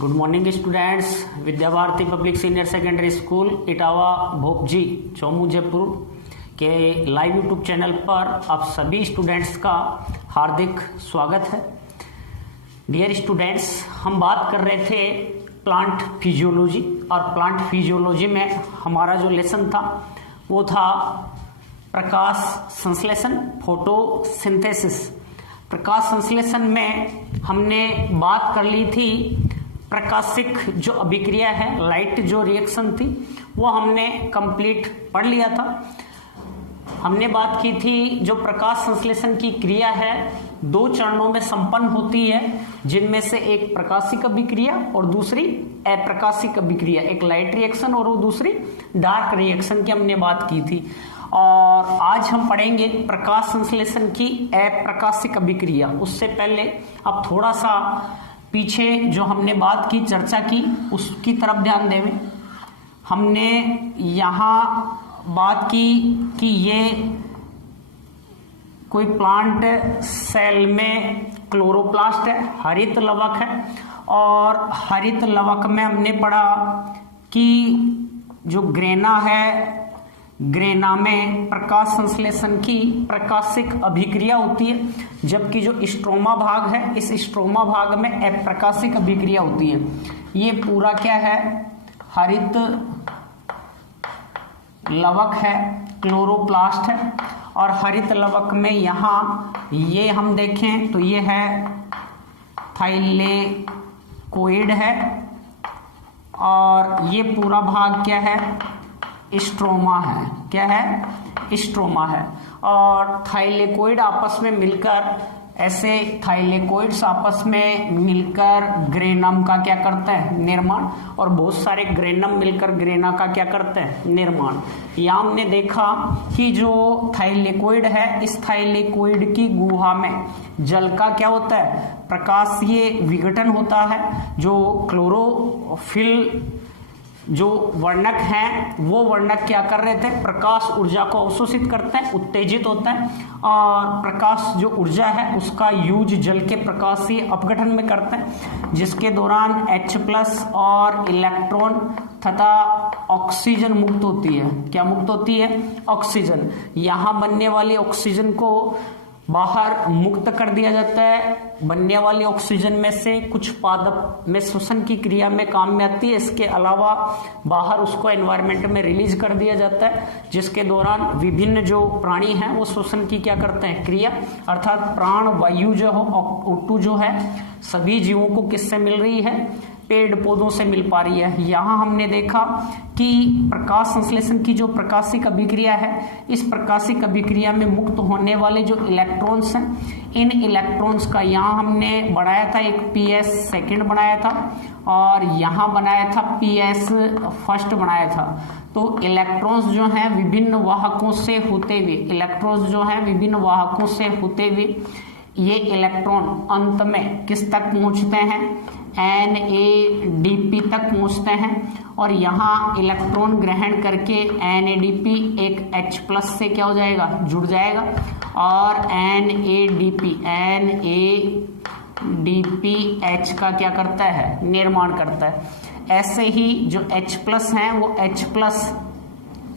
Good morning students. Vidya Bharati public senior secondary school Itawa Bhopji Chomu Jaipur के live YouTube channel पर आप सभी स्टूडेंट्स का हार्दिक स्वागत है। डियर स्टूडेंट्स, हम बात कर रहे थे प्लांट फिजियोलॉजी और प्लांट फिजियोलॉजी में हमारा जो लेसन था वो था प्रकाश संश्लेषण, फोटोसिंथेसिस। प्रकाश संश्लेषण में हमने बात कर ली थी प्रकाशिक जो अभिक्रिया है, लाइट जो रिएक्शन थी वो हमने कंप्लीट पढ़ लिया था। हमने बात की थी जो प्रकाश संश्लेषण की क्रिया है दो चरणों में संपन्न होती है, जिनमें से एक प्रकाशिक अभिक्रिया और दूसरी अप्रकाशिक अभिक्रिया, एक लाइट रिएक्शन और वो दूसरी डार्क रिएक्शन की हमने बात की थी। और आज हम पढ़ेंगे प्रकाश संश्लेषण की अप्रकाशिक अभिक्रिया। उससे पहले अब थोड़ा सा पीछे जो हमने बात की, चर्चा की, उसकी तरफ ध्यान दें। हमने यहाँ बात की कि ये कोई प्लांट सेल में क्लोरोप्लास्ट है, हरित लवक है, और हरित लवक में हमने पढ़ा कि जो ग्रेना है, ग्रेना में प्रकाश संश्लेषण की प्रकाशिक अभिक्रिया होती है, जबकि जो स्ट्रोमा भाग है, इस स्ट्रोमा भाग में अप्रकाशिक अभिक्रिया होती है। ये पूरा क्या है? हरित लवक है, क्लोरोप्लास्ट है, और हरित लवक में यहाँ ये हम देखें तो ये है थाइलेकोइड है, और ये पूरा भाग क्या है? स्ट्रोमा है। क्या है? स्ट्रोमा है। और थाइलेकोइड आपस में मिलकर, ऐसे थाइलेकोइड्स आपस में मिलकर ग्रेनम का क्या करता है? निर्माण। और बहुत सारे ग्रेनम मिलकर ग्रेना का क्या करते हैं? निर्माण। यहाँ हमने देखा कि जो थाइलेकोइड है, इस थाइलेकोइड की गुहा में जल का क्या होता है? प्रकाशीय विघटन होता है। जो क्लोरोफिल जो वर्णक हैं वो वर्णक क्या कर रहे थे? प्रकाश ऊर्जा को अवशोषित करते हैं, उत्तेजित होते हैं, और प्रकाश जो ऊर्जा है उसका यूज जल के प्रकाशीय अपघटन में करते हैं, जिसके दौरान H+ और इलेक्ट्रॉन तथा ऑक्सीजन मुक्त होती है। क्या मुक्त होती है? ऑक्सीजन। यहाँ बनने वाली ऑक्सीजन को बाहर मुक्त कर दिया जाता है। बनने वाली ऑक्सीजन में से कुछ पादप में श्वसन की क्रिया में काम में आती है। इसके अलावा बाहर उसको एनवायरनमेंट में रिलीज कर दिया जाता है, जिसके दौरान विभिन्न जो प्राणी हैं वो श्वसन की क्या करते हैं? क्रिया। अर्थात प्राण वायु जो हो, O2 जो है, सभी जीवों को किससे मिल रही है? पेड़ पौधों से मिल पा रही है। यहाँ हमने देखा कि प्रकाश संश्लेषण की जो प्रकाशिक अभिक्रिया है, इस प्रकाशिक अभिक्रिया में मुक्त होने वाले जो इलेक्ट्रॉन्स हैं, इन इलेक्ट्रॉन्स का यहाँ हमने बनाया था एक PS सेकंड बनाया था, और यहाँ बनाया था PS फर्स्ट बनाया था। तो इलेक्ट्रॉन्स जो हैं विभिन्न वाहकों से होते हुए, इलेक्ट्रॉन्स जो हैं विभिन्न वाहकों से होते हुए, ये इलेक्ट्रॉन अंत में किस तक पहुंचते हैं? NADP तक पहुंचते हैं, और यहाँ इलेक्ट्रॉन ग्रहण करके NADP एक H+ से क्या हो जाएगा? जुड़ जाएगा, और NADPH का क्या करता है? निर्माण करता है। ऐसे ही जो H+ हैं वो H+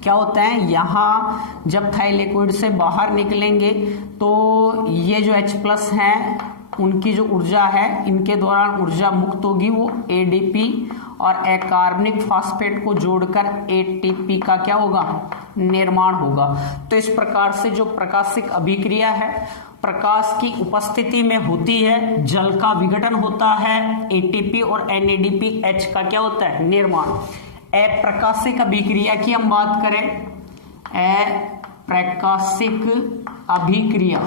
क्या होता है? यहाँ जब थाइलेकोइड से बाहर निकलेंगे तो ये जो H+ हैं उनकी जो ऊर्जा है, इनके दौरान ऊर्जा मुक्त होगी, वो ADP और अकार्बनिक फास्फेट को जोड़कर ATP का क्या होगा? निर्माण होगा। तो इस प्रकार से जो प्रकाशिक अभिक्रिया है, प्रकाश की उपस्थिति में होती है, जल का विघटन होता है, ATP और NADPH का क्या होता है? निर्माण। अप्रकाशिक अभिक्रिया की हम बात करें, अप्रकाशिक अभिक्रिया,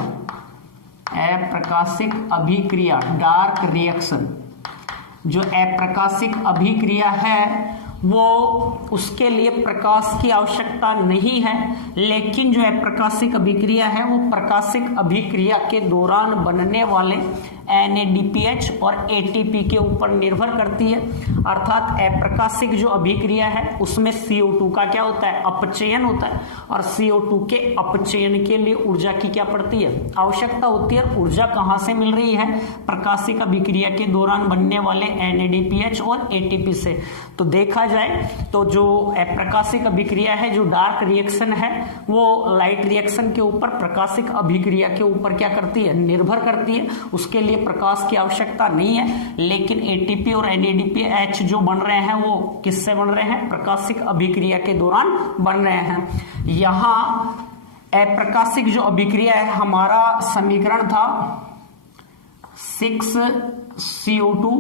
अप्रकाशिक अभिक्रिया, डार्क रिएक्शन। जो अप्रकाशिक अभिक्रिया है वो, उसके लिए प्रकाश की आवश्यकता नहीं है, लेकिन जो अप्रकाशिक अभिक्रिया है वो प्रकाशिक अभिक्रिया के दौरान बनने वाले NADPH और ATP के ऊपर निर्भर करती है। अर्थात अप्रकाशिक जो अभिक्रिया है उसमें CO2 का क्या होता है, अपचयन होता है, और CO2 के अपचयन के लिए ऊर्जा की क्या पड़ती है, आवश्यकता होती है। ऊर्जा कहाँ से मिल रही है, प्रकाशिक अभिक्रिया के दौरान बनने वाले NADPH और ATP से। तो देखा जाए तो जो अप्रकाशिक अभिक्रिया है, जो डार्क रिएक्शन है, वो लाइट रिएक्शन के ऊपर, प्रकाशिक अभिक्रिया के ऊपर क्या करती है, निर्भर करती है। उसके लिए प्रकाश की आवश्यकता नहीं है। लेकिन ATP और NADPH जो बन रहे हैं वो किससे बन रहे हैं, प्रकाशिक अभिक्रिया के दौरान बन रहे हैं। यहां अप्रकाशिक जो अभिक्रिया है, हमारा समीकरण था 6CO2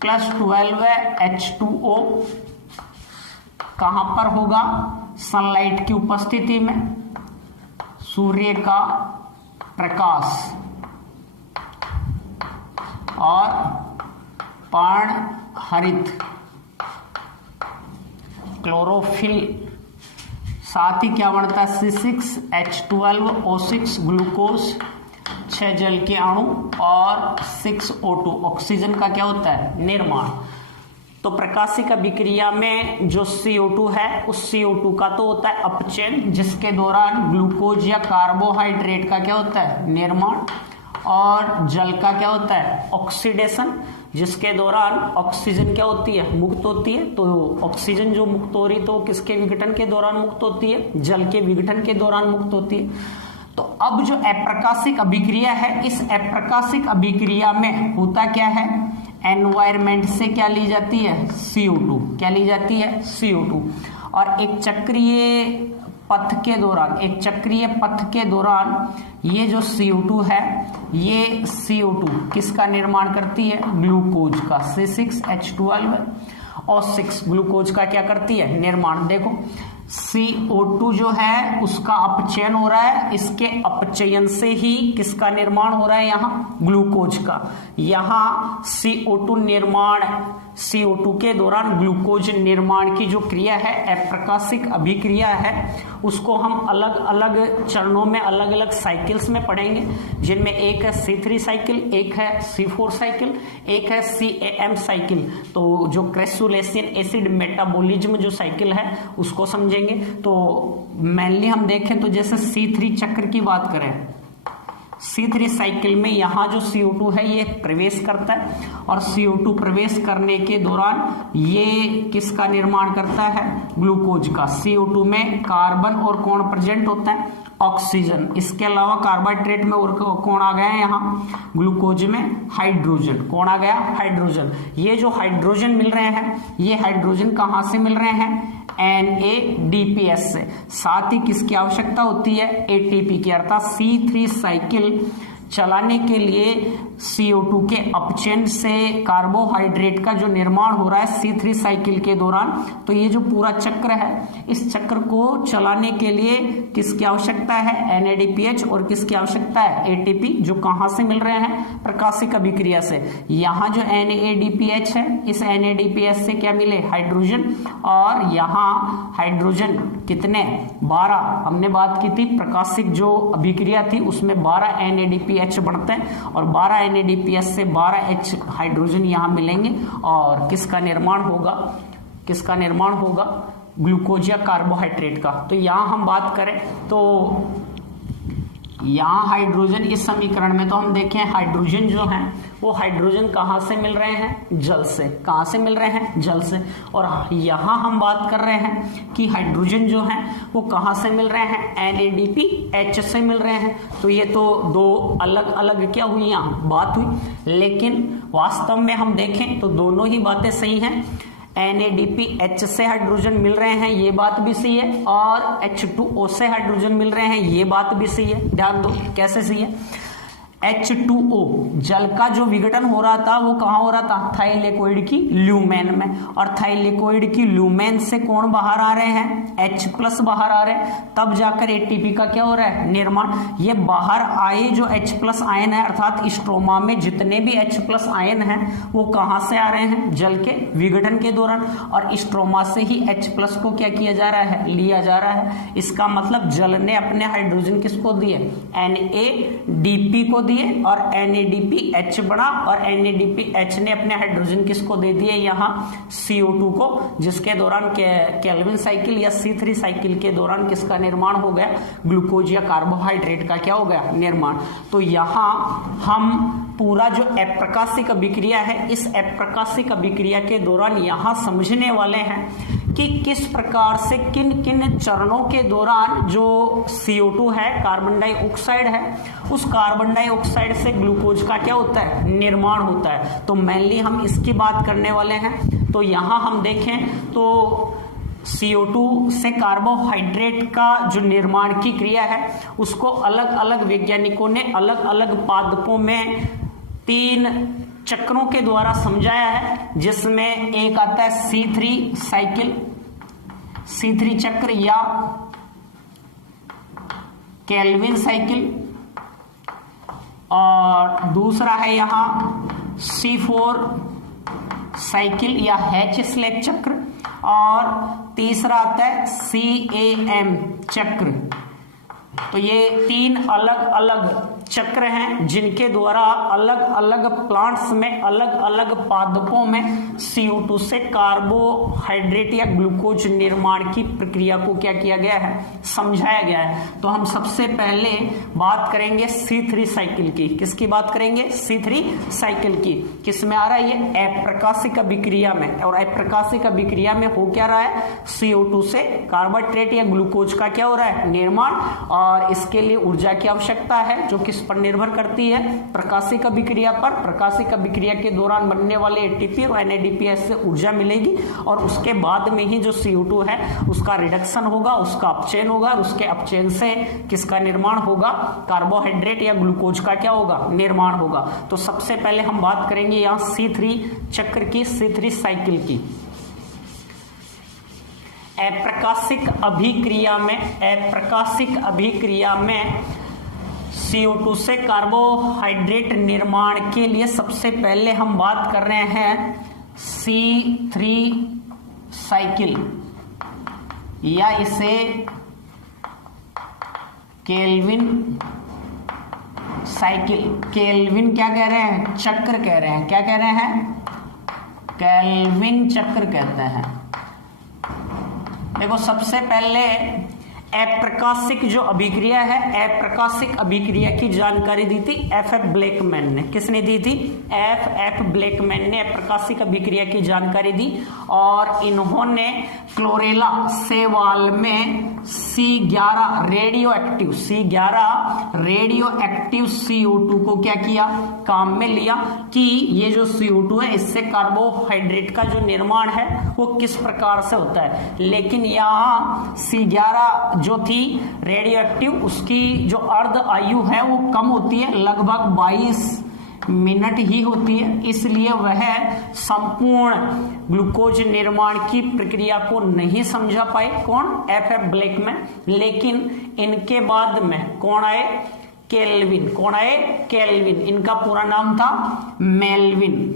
प्लस 12H2O। कहां पर होगा, सनलाइट की उपस्थिति में, सूर्य का प्रकाश और पर्णहरित क्लोरोफिल, साथ ही क्या बनता है, C6H12O6 ग्लूकोज, 6 जल के अणु और 6O2 ऑक्सीजन का क्या होता है, निर्माण। तो प्रकाशिक अभिक्रिया में जो CO2 है, उस CO2 का तो होता है अपचयन, जिसके दौरान ग्लूकोज या कार्बोहाइड्रेट का क्या होता है, निर्माण, और जल का क्या होता है, ऑक्सीडेशन, जिसके दौरान ऑक्सीजन क्या होती है, मुक्त होती है। तो ऑक्सीजन जो मुक्त हो रही, तो किसके विघटन के दौरान मुक्त होती है, जल के विघटन के दौरान मुक्त होती है। तो अब जो अप्रकाशिक अभिक्रिया है, इस अप्रकाशिक अभिक्रिया में होता क्या है, एनवायरमेंट से क्या ली जाती है, CO2, क्या ली जाती है, CO2, और एक चक्रीय पथ के दौरान ये जो CO2 है, ये CO2 किसका निर्माण करती है, ग्लूकोज का, C6H12O6 ग्लूकोज का क्या करती है, निर्माण। देखो CO2 जो है उसका अपचयन हो रहा है, इसके अपचयन से ही किसका निर्माण हो रहा है, यहाँ ग्लूकोज का। यहाँ CO2 निर्माण, CO2 के दौरान ग्लूकोज निर्माण की जो क्रिया है, अप्रकाशिक अभिक्रिया है, उसको हम अलग अलग चरणों में, अलग अलग साइकिल्स में पढ़ेंगे, जिनमें एक है C3 साइकिल, एक है C4 साइकिल, एक है CAM साइकिल। तो जो क्रेसुलेशियन एसिड मेटाबॉलिज्म जो साइकिल है उसको समझेंगे। तो मेनली हम देखें तो जैसे C3 चक्र की बात करें, C3 साइकिल में यहाँ जो CO2 है ये प्रवेश करता है, और CO2 प्रवेश करने के दौरान ये किसका निर्माण करता है, ग्लूकोज का। CO2 में कार्बन और कौन प्रेजेंट होता है, ऑक्सीजन। इसके अलावा कार्बोहाइड्रेट में और कौन आ गया है, यहाँ ग्लूकोज में हाइड्रोजन। कौन आ गया, हाइड्रोजन। ये जो हाइड्रोजन मिल रहे हैं, ये हाइड्रोजन कहाँ से मिल रहे हैं, NADPH से। साथ ही किसकी आवश्यकता होती है, ATP की। अर्थात C3 साइकिल चलाने के लिए CO2 के अपचयन से कार्बोहाइड्रेट का जो निर्माण हो रहा है C3 साइकिल के दौरान, तो ये जो पूरा चक्र है, इस चक्र को चलाने के लिए किसकी आवश्यकता है, NADPH, और किसकी आवश्यकता है, ATP, जो कहां से मिल रहे हैं, प्रकाशिक अभिक्रिया से। यहाँ जो NADPH है, इस NADPH से क्या मिले, हाइड्रोजन, और यहाँ हाइड्रोजन कितने, 12। हमने बात की थी प्रकाशिक जो अभिक्रिया थी उसमें 12 NADPH बनते हैं, और 12 NADPH से 12H हाइड्रोजन यहाँ मिलेंगे, और किसका निर्माण होगा, ग्लूकोज या कार्बोहाइड्रेट का। तो यहाँ हम बात करें तो यहाँ हाइड्रोजन, इस समीकरण में तो हम देखें हाइड्रोजन जो है वो हाइड्रोजन कहाँ से मिल रहे हैं, जल से। कहाँ से मिल रहे हैं, जल से। और यहाँ हम बात कर रहे हैं कि हाइड्रोजन जो है वो कहाँ से मिल रहे हैं, NADPH से मिल रहे हैं। तो ये तो दो अलग अलग क्या हुई, यहाँ बात हुई, लेकिन वास्तव में हम देखें तो दोनों ही बातें सही हैं। NADPH से हाइड्रोजन मिल रहे हैं, ये बात भी सही है, और H2O से हाइड्रोजन मिल रहे हैं, ये बात भी सही है। ध्यान दो कैसे सही है। H2O जल का जो विघटन हो रहा था वो कहाँ हो रहा था, थाइलेकोइड की ल्यूमेन में, और थाइलेकोइड की ल्यूमेन से कौन बाहर आ रहे हैं, H+ बाहर आ रहे हैं, तब जाकर ATP का क्या हो रहा है, निर्माण। ये बाहर आए जो H+ आयन है, अर्थात स्ट्रोमा में जितने भी H+ आयन हैं वो कहाँ से आ रहे हैं, जल के विघटन के दौरान, और स्ट्रोमा से ही H+ को क्या किया जा रहा है, लिया जा रहा है। इसका मतलब जल ने अपने हाइड्रोजन किसको दिए, NADP को दिए और NADPH बना और NADPH ने अपने हाइड्रोजन किसको दे दिए यहाँ CO2 को, जिसके दौरान केल्विन साइकिल या C3 साइकिल के दौरान किसका निर्माण हो गया, ग्लूकोज या कार्बोहाइड्रेट का क्या हो गया, निर्माण। तो यहाँ हम पूरा जो अप्रकाशिक अभिक्रिया है, इस अप्रकाशिक अभिक्रिया के दौरान यहाँ समझने वाले हैं कि किस प्रकार से किन किन चरणों के दौरान जो CO2 है, कार्बन डाइऑक्साइड है, उस कार्बन डाइऑक्साइड से ग्लूकोज का क्या होता है, निर्माण होता है। तो मेनली हम इसकी बात करने वाले हैं। तो यहाँ हम देखें तो CO2 से कार्बोहाइड्रेट का जो निर्माण की क्रिया है उसको अलग अलग वैज्ञानिकों ने अलग अलग पादपों में 3 चक्रों के द्वारा समझाया है, जिसमें एक आता है C3 साइकिल, C3 चक्र या केल्विन साइकिल, और दूसरा है यहाँ C4 साइकिल या हैच स्लेक चक्र, और तीसरा आता है CAM चक्र। तो ये 3 अलग अलग चक्र हैं जिनके द्वारा अलग अलग प्लांट्स में अलग अलग पादपों में CO2 से कार्बोहाइड्रेट या ग्लूकोज निर्माण की प्रक्रिया को क्या किया गया है, समझाया गया है। तो हम सबसे पहले बात करेंगे C3 साइकिल की। किसकी बात करेंगे, C3 साइकिल की। किसमें आ रहा है ये, अप्रकाशिक अभिक्रिया में। और अप्रकाशिक अभिक्रिया में हो क्या रहा है, CO2 से कार्बोहाइड्रेट या ग्लूकोज का क्या हो रहा है, निर्माण। और इसके लिए ऊर्जा की आवश्यकता है जो किस पर निर्भर करती है, प्रकाशिक अभिक्रिया पर। प्रकाशिक अभिक्रिया के दौरान बनने वाले ATP और NADPH से ऊर्जा मिलेगी और उसके बाद में ही जो CO2 है उसका रिडक्शन होगा, उसका अपचयन होगा, और उसके अपचयन से किसका निर्माण होगा, कार्बोहाइड्रेट या ग्लूकोज का क्या होगा, निर्माण होगा। तो सबसे पहले हम बात करेंगे यहाँ C3 चक्र की, C3 साइकिल की। अप्रकाशिक अभिक्रिया में CO2 से कार्बोहाइड्रेट निर्माण के लिए सबसे पहले हम बात कर रहे हैं C3 साइकिल, या इसे केल्विन साइकिल, केल्विन क्या कह रहे हैं, चक्र कह रहे हैं। क्या कह रहे हैं, केल्विन चक्र कहते हैं। देखो सबसे पहले अप्रकाशिक जो अभिक्रिया है, अप्रकाशिक अभिक्रिया की जानकारी दी थी F.F. ब्लैकमैन ने। किसने दी थी, F.F. ब्लैकमैन ने अप्रकाशिक अभिक्रिया की जानकारी दी। और इन्होंने क्लोरेला शैवाल में C11 रेडियो एक्टिव CO2 को क्या किया, काम में लिया कि ये जो CO2 है इससे कार्बोहाइड्रेट का जो निर्माण है वो किस प्रकार से होता है। लेकिन यहाँ C11 जो थी रेडियो एक्टिव, उसकी जो अर्ध आयु है वो कम होती है, लगभग 22 मिनट ही होती है। इसलिए वह संपूर्ण ग्लूकोज निर्माण की प्रक्रिया को नहीं समझा पाए। कौन, F.F. ब्लैकमैन। लेकिन इनके बाद में कौन आए, केल्विन। कौन आए, केल्विन। इनका पूरा नाम था मेल्विन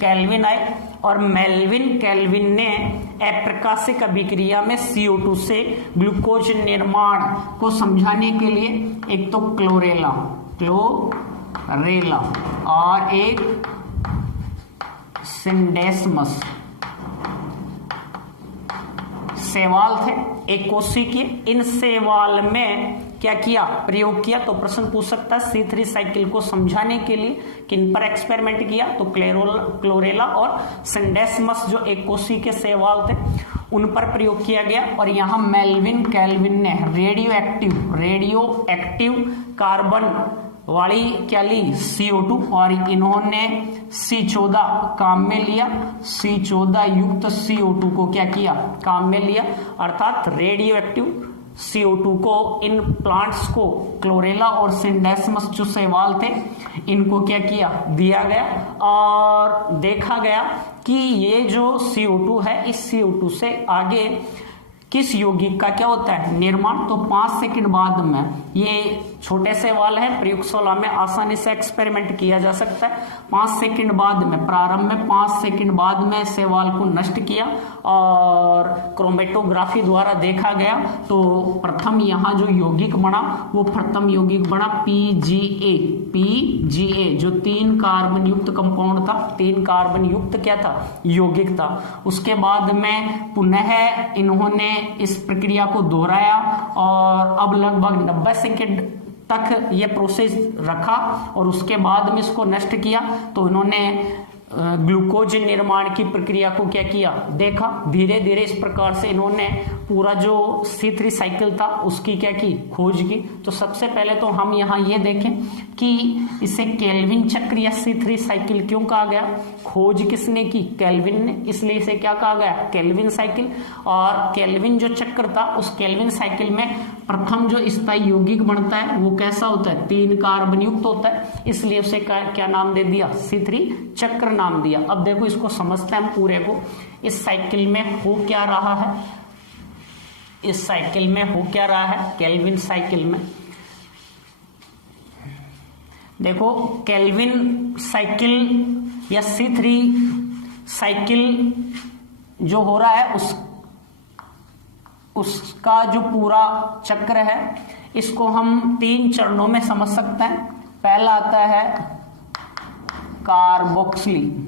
कैल्विन आए। और मेल्विन कैल्विन ने अप्रकाशिक अभिक्रिया में CO2 से ग्लूकोज निर्माण को समझाने के लिए एक तो क्लोरेला और एक सिंडेस्मस शैवाल थे, एक कोशिकीय। इन शैवाल में क्या किया, प्रयोग किया। तो प्रश्न पूछ सकता है C3 साइकिल को समझाने के लिए किन पर एक्सपेरिमेंट किया, तो क्लोरेला और सिंडेस्मस जो एक कोशिकीय शैवाल थे उन पर प्रयोग किया गया। और यहाँ मेल्विन कैल्विन ने रेडियो एक्टिव कार्बन वाली क्या ली, CO2, और इन्होंने C14 काम में लिया। C14 युक्त CO2 को क्या किया, काम में लिया। अर्थात रेडियो एक्टिव CO2 को इन प्लांट्स को, क्लोरेला और सिंडेस्मस जो शैवाल थे, इनको क्या किया, दिया गया। और देखा गया कि ये जो CO2 है, इस CO2 से आगे किस यौगिक का क्या होता है, निर्माण। तो 5 सेकंड बाद में, ये छोटे शैवाल है, प्रयोगशाला में आसानी से एक्सपेरिमेंट किया जा सकता है। 5 सेकंड बाद में, प्रारंभ में 5 सेकंड बाद में शैवाल को नष्ट किया और क्रोमेटोग्राफी द्वारा देखा गया तो प्रथम यहाँ जो यौगिक बना वो प्रथम यौगिक बना पीजीए जो 3 कार्बन युक्त कंपाउंड था, 3 कार्बन युक्त क्या था, यौगिक था। उसके बाद में पुनः इन्होंने इस प्रक्रिया को दोहराया और अब लगभग 90 सेकेंड तक ये प्रोसेस रखा और उसके बाद में इसको नष्ट किया। तो इन्होंने ग्लूकोज निर्माण की प्रक्रिया को क्या किया, देखा। धीरे धीरे इस प्रकार से इन्होंने पूरा जो C3 साइकिल था उसकी क्या की, खोज की। तो सबसे पहले तो हम यहाँ ये देखें कि इसे केल्विन चक्र या C3 साइकिल क्यों कहा गया। खोज किसने की, केल्विन ने, इसलिए इसे क्या कहा गया, केल्विन साइकिल। और केल्विन जो चक्र था उस केल्विन साइकिल में प्रथम जो स्थायी यौगिक बनता है वो कैसा होता है, 3 कार्बन युक्त होता है, इसलिए उसे क्या नाम दे दिया, C3 चक्र नाम दिया। अब देखो इसको समझते हैं हम पूरे को। इस साइकिल में हो क्या रहा है, इस साइकिल में हो क्या रहा है, केल्विन साइकिल में देखो केल्विन साइकिल या C3 साइकिल जो हो रहा है उसका जो पूरा चक्र है इसको हम 3 चरणों में समझ सकते हैं। पहला आता है कार्बोक्सिलीकरण,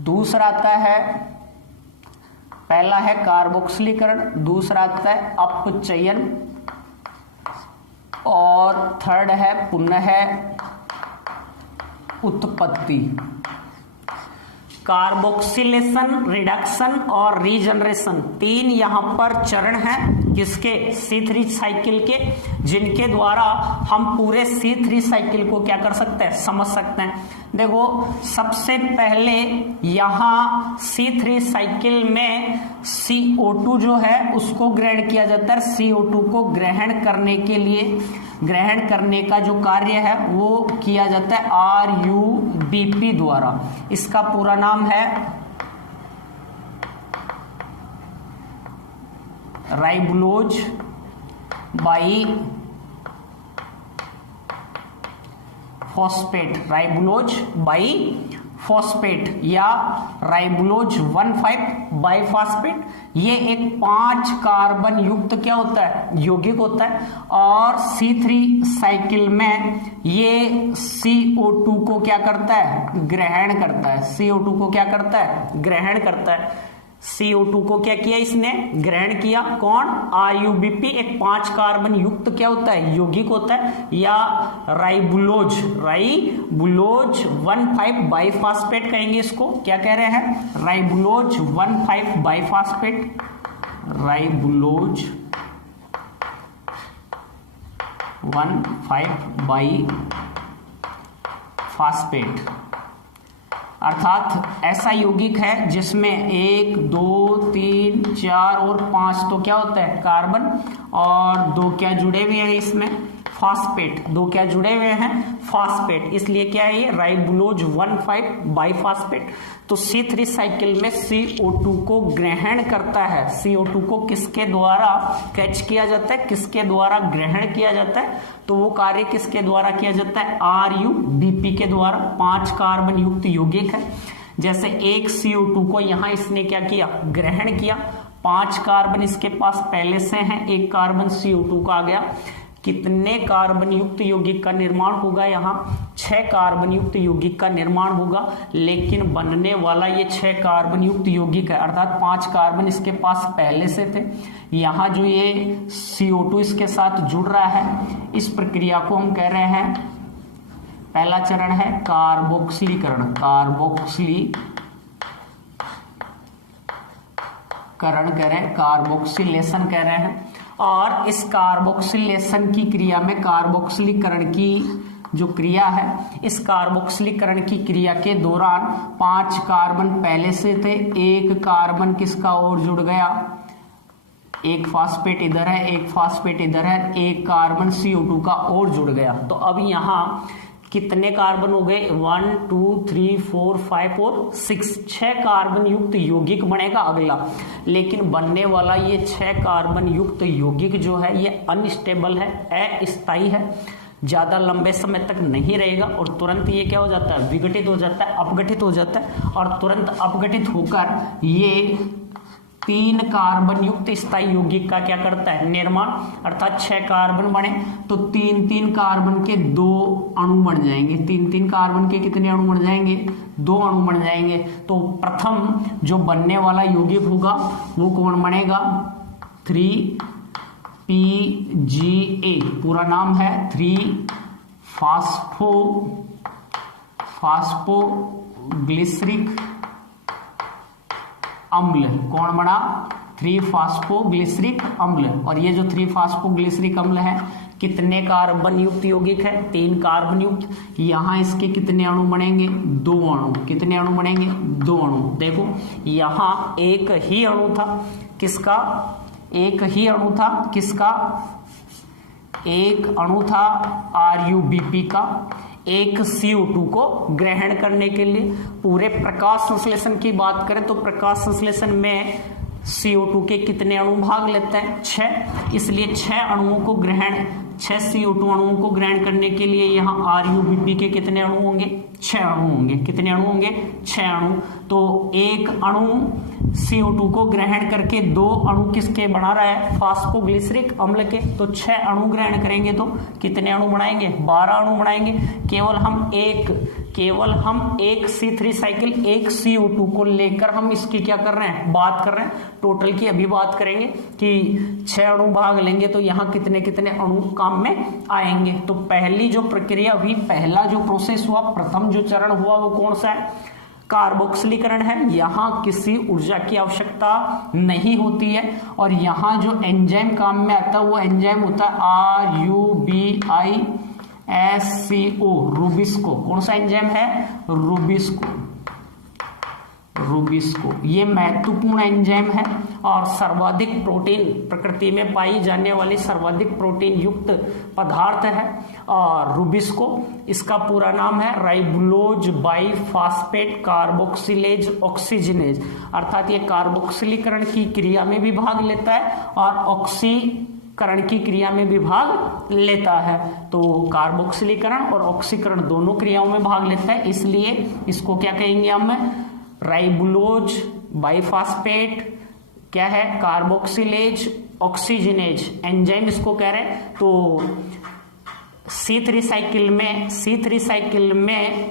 दूसरा आता है, पहला है कार्बोक्सिलीकरण, दूसरा आता है अपचयन और थर्ड है पुनः उत्पत्ति। कार्बोक्सिलेशन, रिडक्शन और रीजनरेशन 3 यहां पर चरण हैं किसके, C3 साइकिल के, जिनके द्वारा हम पूरे C3 साइकिल को क्या कर सकते हैं, समझ सकते हैं। देखो सबसे पहले यहां C3 साइकिल में CO2 जो है उसको ग्रहण किया जाता है। CO2 को ग्रहण करने के लिए, ग्रहण करने का जो कार्य है वो किया जाता है RUBP द्वारा। इसका पूरा नाम है राइबोलोज बाई फॉस्फेट, राइबोलोज बाई फॉस्फेट या राइबोलोज 1,5 बाइफॉस्फेट। ये एक 5 कार्बन युक्त क्या होता है, यौगिक होता है। और C3 साइकिल में ये CO2 को क्या करता है, ग्रहण करता है। CO2 को क्या करता है, ग्रहण करता है। CO2 को क्या किया, इसने ग्रहण किया। कौन, RUBP एक 5 कार्बन युक्त क्या होता है, यौगिक होता है, या राइबोलोज 1,5 बाइफॉस्फेट कहेंगे इसको। क्या कह रहे हैं, राइबोलोज 1,5 बाइफॉस्फेट, राइबोलोज 1,5 बाइफॉस्फेट अर्थात ऐसा यौगिक है जिसमें 1, 2, 3, 4 और 5 तो क्या होता है, कार्बन, और 2 क्या जुड़े हुए हैं इसमें, फॉस्फेट। 2 क्या जुड़े हुए हैं, फॉस्फेट, इसलिए क्या है ये राइबोलोज 1,5 बाइफॉस्फेट। तो C3 साइकिल में CO2 को ग्रहण करता है। CO2 को किसके द्वारा कैच किया जाता है, किसके द्वारा ग्रहण किया जाता है, तो वो कार्य किसके द्वारा किया जाता है, RUBP के द्वारा। 5 कार्बन युक्त यौगिक है, जैसे एक CO2 को यहां इसने क्या किया, ग्रहण किया। 5 कार्बन इसके पास पहले से हैं, 1 कार्बन CO2 का आ गया। कितने कार्बन युक्त यौगिक का निर्माण होगा, यहाँ 6 कार्बन युक्त यौगिक का निर्माण होगा। लेकिन बनने वाला ये 6 कार्बन युक्त यौगिक है, अर्थात 5 कार्बन इसके पास पहले से थे। यहाँ जो ये CO2 इसके साथ जुड़ रहा है, इस प्रक्रिया को हम कह रहे हैं, पहला चरण है कार्बोक्सिलीकरण, कार्बोक्सिलीकरण कह रहे हैं, कार्बोक्सिलेशन कह रहे हैं। और इस कार्बोक्सिलेशन की क्रिया में, कार्बोक्सिलीकरण की जो क्रिया है, इस कार्बोक्सिलीकरण की क्रिया के दौरान 5 कार्बन पहले से थे, 1 कार्बन किसका और जुड़ गया, 1 फॉस्फेट इधर है, 1 फॉस्फेट इधर है, 1 कार्बन CO2 का और जुड़ गया। तो अब यहाँ कितने कार्बन हो गए, 1, 2, 3, 4, 5 और 6 कार्बन युक्त यौगिक बनेगा अगला। लेकिन बनने वाला ये 6 कार्बन युक्त यौगिक जो है ये अनस्टेबल है, अस्थायी है। ज्यादा लंबे समय तक नहीं रहेगा और तुरंत ये क्या हो जाता है, विघटित हो जाता है, अपघटित हो जाता है और तुरंत अपघटित होकर ये 3 कार्बन युक्त स्थायी यौगिक का क्या करता है, निर्माण। अर्थात 6 कार्बन बने तो 3-3 कार्बन के 2 अणु बन जाएंगे। 3-3 कार्बन के कितने अणु बन जाएंगे, 2 अणु बन जाएंगे। तो प्रथम जो बनने वाला यौगिक होगा वो कौन बनेगा, 3PGA, पूरा नाम है 3-फास्फोग्लिसरिक अम्ल। कौन बना, 3-फास्फोग्लिसरिक अम्ल। और ये जो 3-फास्फोग्लिसरिक अम्ल है कितने कार्बन युक्त यौगिक है, 3 कार्बन युक्त। यहाँ इसके कितने अणु बनेंगे, 2 अणु। कितने अणु बनेंगे, 2 अणु। देखो यहाँ एक ही अणु था, किसका, एक ही अणु था, किसका, एक अणु था RuBP का, एक CO2 को ग्रहण करने के लिए। पूरे प्रकाश संश्लेषण की बात करें तो प्रकाश संश्लेषण में CO2 के कितने अणु भाग लेते हैं, 6। इसलिए 6 अणुओं को ग्रहण, 6 CO2 अणुओं को ग्रहण करने के लिए यहाँ RuBP के कितने अणु होंगे, 6 अणु होंगे। कितने अणु होंगे, 6 अणु। तो एक अणु CO2 को ग्रहण करके 2 अणु किसके बना रहा है, फास्फोग्लिसरिक अम्ल के। तो 6 अणु ग्रहण करेंगे तो कितने अणु बनाएंगे, 12 अणु बनाएंगे। केवल हम एक C3 साइकिल, एक CO2 को लेकर हम इसकी क्या कर रहे हैं, बात कर रहे हैं। टोटल की अभी बात करेंगे कि 6 अणु भाग लेंगे तो यहाँ कितने कितने अणु काम में आएंगे। तो पहली जो प्रक्रिया हुई, पहला जो प्रोसेस हुआ, प्रथम जो चरण हुआ वो कौन सा है, कार्बोक्सिलीकरण है। यहाँ किसी ऊर्जा की आवश्यकता नहीं होती है और यहाँ जो एंजाइम काम में आता है वो एंजाइम होता है RuBisco, रूबिस्को। कौन सा एंजाइम है, रूबिस्को। ये महत्वपूर्ण एंजाइम है और सर्वाधिक प्रोटीन, प्रकृति में पाई जाने वाली सर्वाधिक प्रोटीन युक्त पदार्थ है। और रूबिस्को, इसका पूरा नाम है राइबोलोज बाइफास्फेट कार्बोक्सिलेज ऑक्सीजनेज। अर्थात ये कार्बोक्सिलीकरण की क्रिया में भी भाग लेता है और ऑक्सीकरण की क्रिया में भी भाग लेता है। तो कार्बोक्सिलीकरण और ऑक्सीकरण दोनों क्रियाओं में भाग लेता है, इसलिए इसको क्या कहेंगे हम, राइबोलोज बाइफास्फेट क्या है, कार्बोक्सिलेज ऑक्सीजनेज एंजाइम इसको कह रहे हैं। तो C3 साइकिल में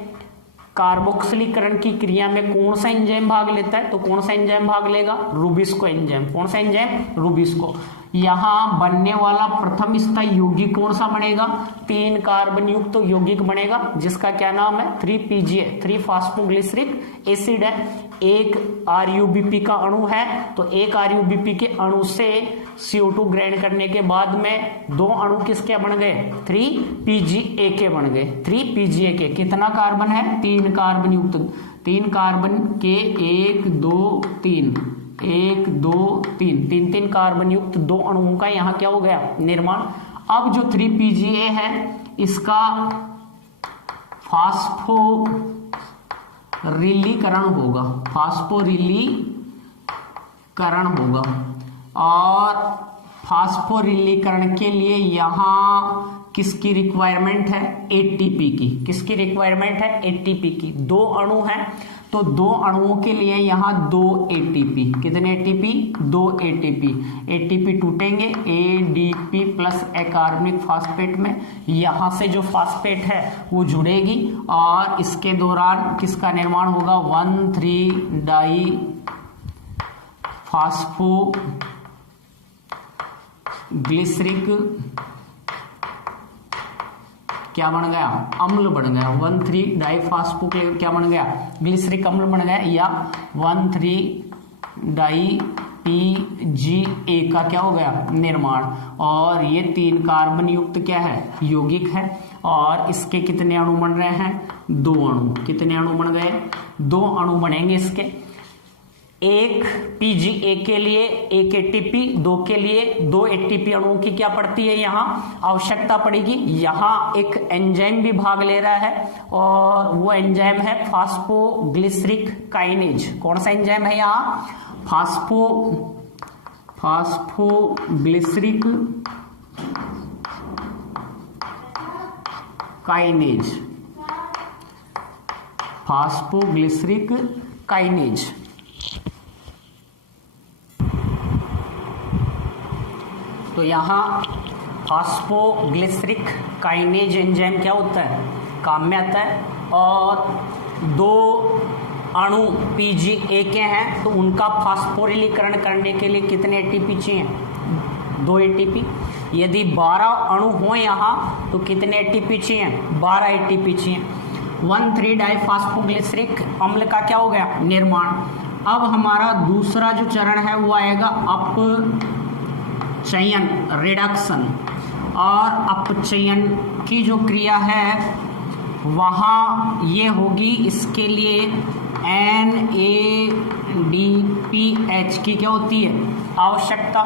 कार्बोक्सिलीकरण की क्रिया में कौन सा एंजाइम भाग लेता है, तो कौन सा एंजाइम भाग लेगा, रूबिस्को एंजाइम। कौन सा एंजाइम, रूबिस्को। यहाँ बनने वाला प्रथम स्थायी यौगिक कौन सा बनेगा, 3 कार्बन युक्त तो यौगिक बनेगा जिसका क्या नाम है, 3PGA, 3-फास्फोग्लिसरिक एसिड है। एक RuBP का अणु है तो एक RuBP के अणु से CO2 ग्रहण करने के बाद में 2 अणु किसके बन गए, 3PGA के बन गए। 3PGA के कितना कार्बन है, 3 कार्बन युक्त। 3 कार्बन के 1 2 3 3 कार्बन युक्त 2 अणुओं का यहाँ क्या हो गया, निर्माण। अब जो 3PGA है इसका फास्फोरिलीकरण होगा और फास्फोरिलीकरण के लिए यहाँ किसकी रिक्वायरमेंट है, ATP की। किसकी रिक्वायरमेंट है, ATP की। 2 अणु हैं तो 2 अणुओं के लिए यहाँ 2 ATP। कितने ATP, 2 ATP। ATP टूटेंगे ADP plus अकार्बनिक फास्फेट में, यहाँ से जो फास्फेट है वो जुड़ेगी और इसके दौरान किसका निर्माण होगा, 1,3-डाई फास्फोग्लिसरिक क्या बन गया, अम्ल बन गया। 1,3-डाइफास्फो क्या बन गया, ग्लिसरिक अम्ल बन गया, या 1,3-डाई-PGA का क्या हो गया, निर्माण। और ये 3 कार्बन युक्त क्या है, यौगिक है और इसके कितने अणु बन रहे हैं, 2 अणु। कितने अणु बन गए, 2 अणु बनेंगे इसके। एक PGA के लिए 1 ATP, 2 के लिए 2 ATP अणुओं की क्या पड़ती है, यहाँ आवश्यकता पड़ेगी। यहाँ एक एंजाइम भी भाग ले रहा है और वो एंजाइम है फास्फोग्लिसरिक काइनेज। कौन सा एंजाइम है यहाँ, फास्फोग्लिसरिक काइनेज, फास्फोग्लिसरिक काइनेज। तो यहाँ फास्फोग्लिसरिक काइनेज एंजाइम क्या होता है, काम में आता है। और दो अणु PGA के हैं तो उनका फास्फोरिलीकरण करने के लिए कितने ATP चाहिए, 2 ATP। यदि 12 अणु हो यहाँ तो कितने ATP चाहिए, 12 ATP चाहिए। 1,3-डाइफास्फोग्लिसरिक अम्ल का क्या हो गया, निर्माण। अब हमारा दूसरा जो चरण है वो आएगा अपचयन, रिडक्शन। और अपचयन की जो क्रिया है वहाँ ये होगी, इसके लिए NADPH की क्या होती है, आवश्यकता।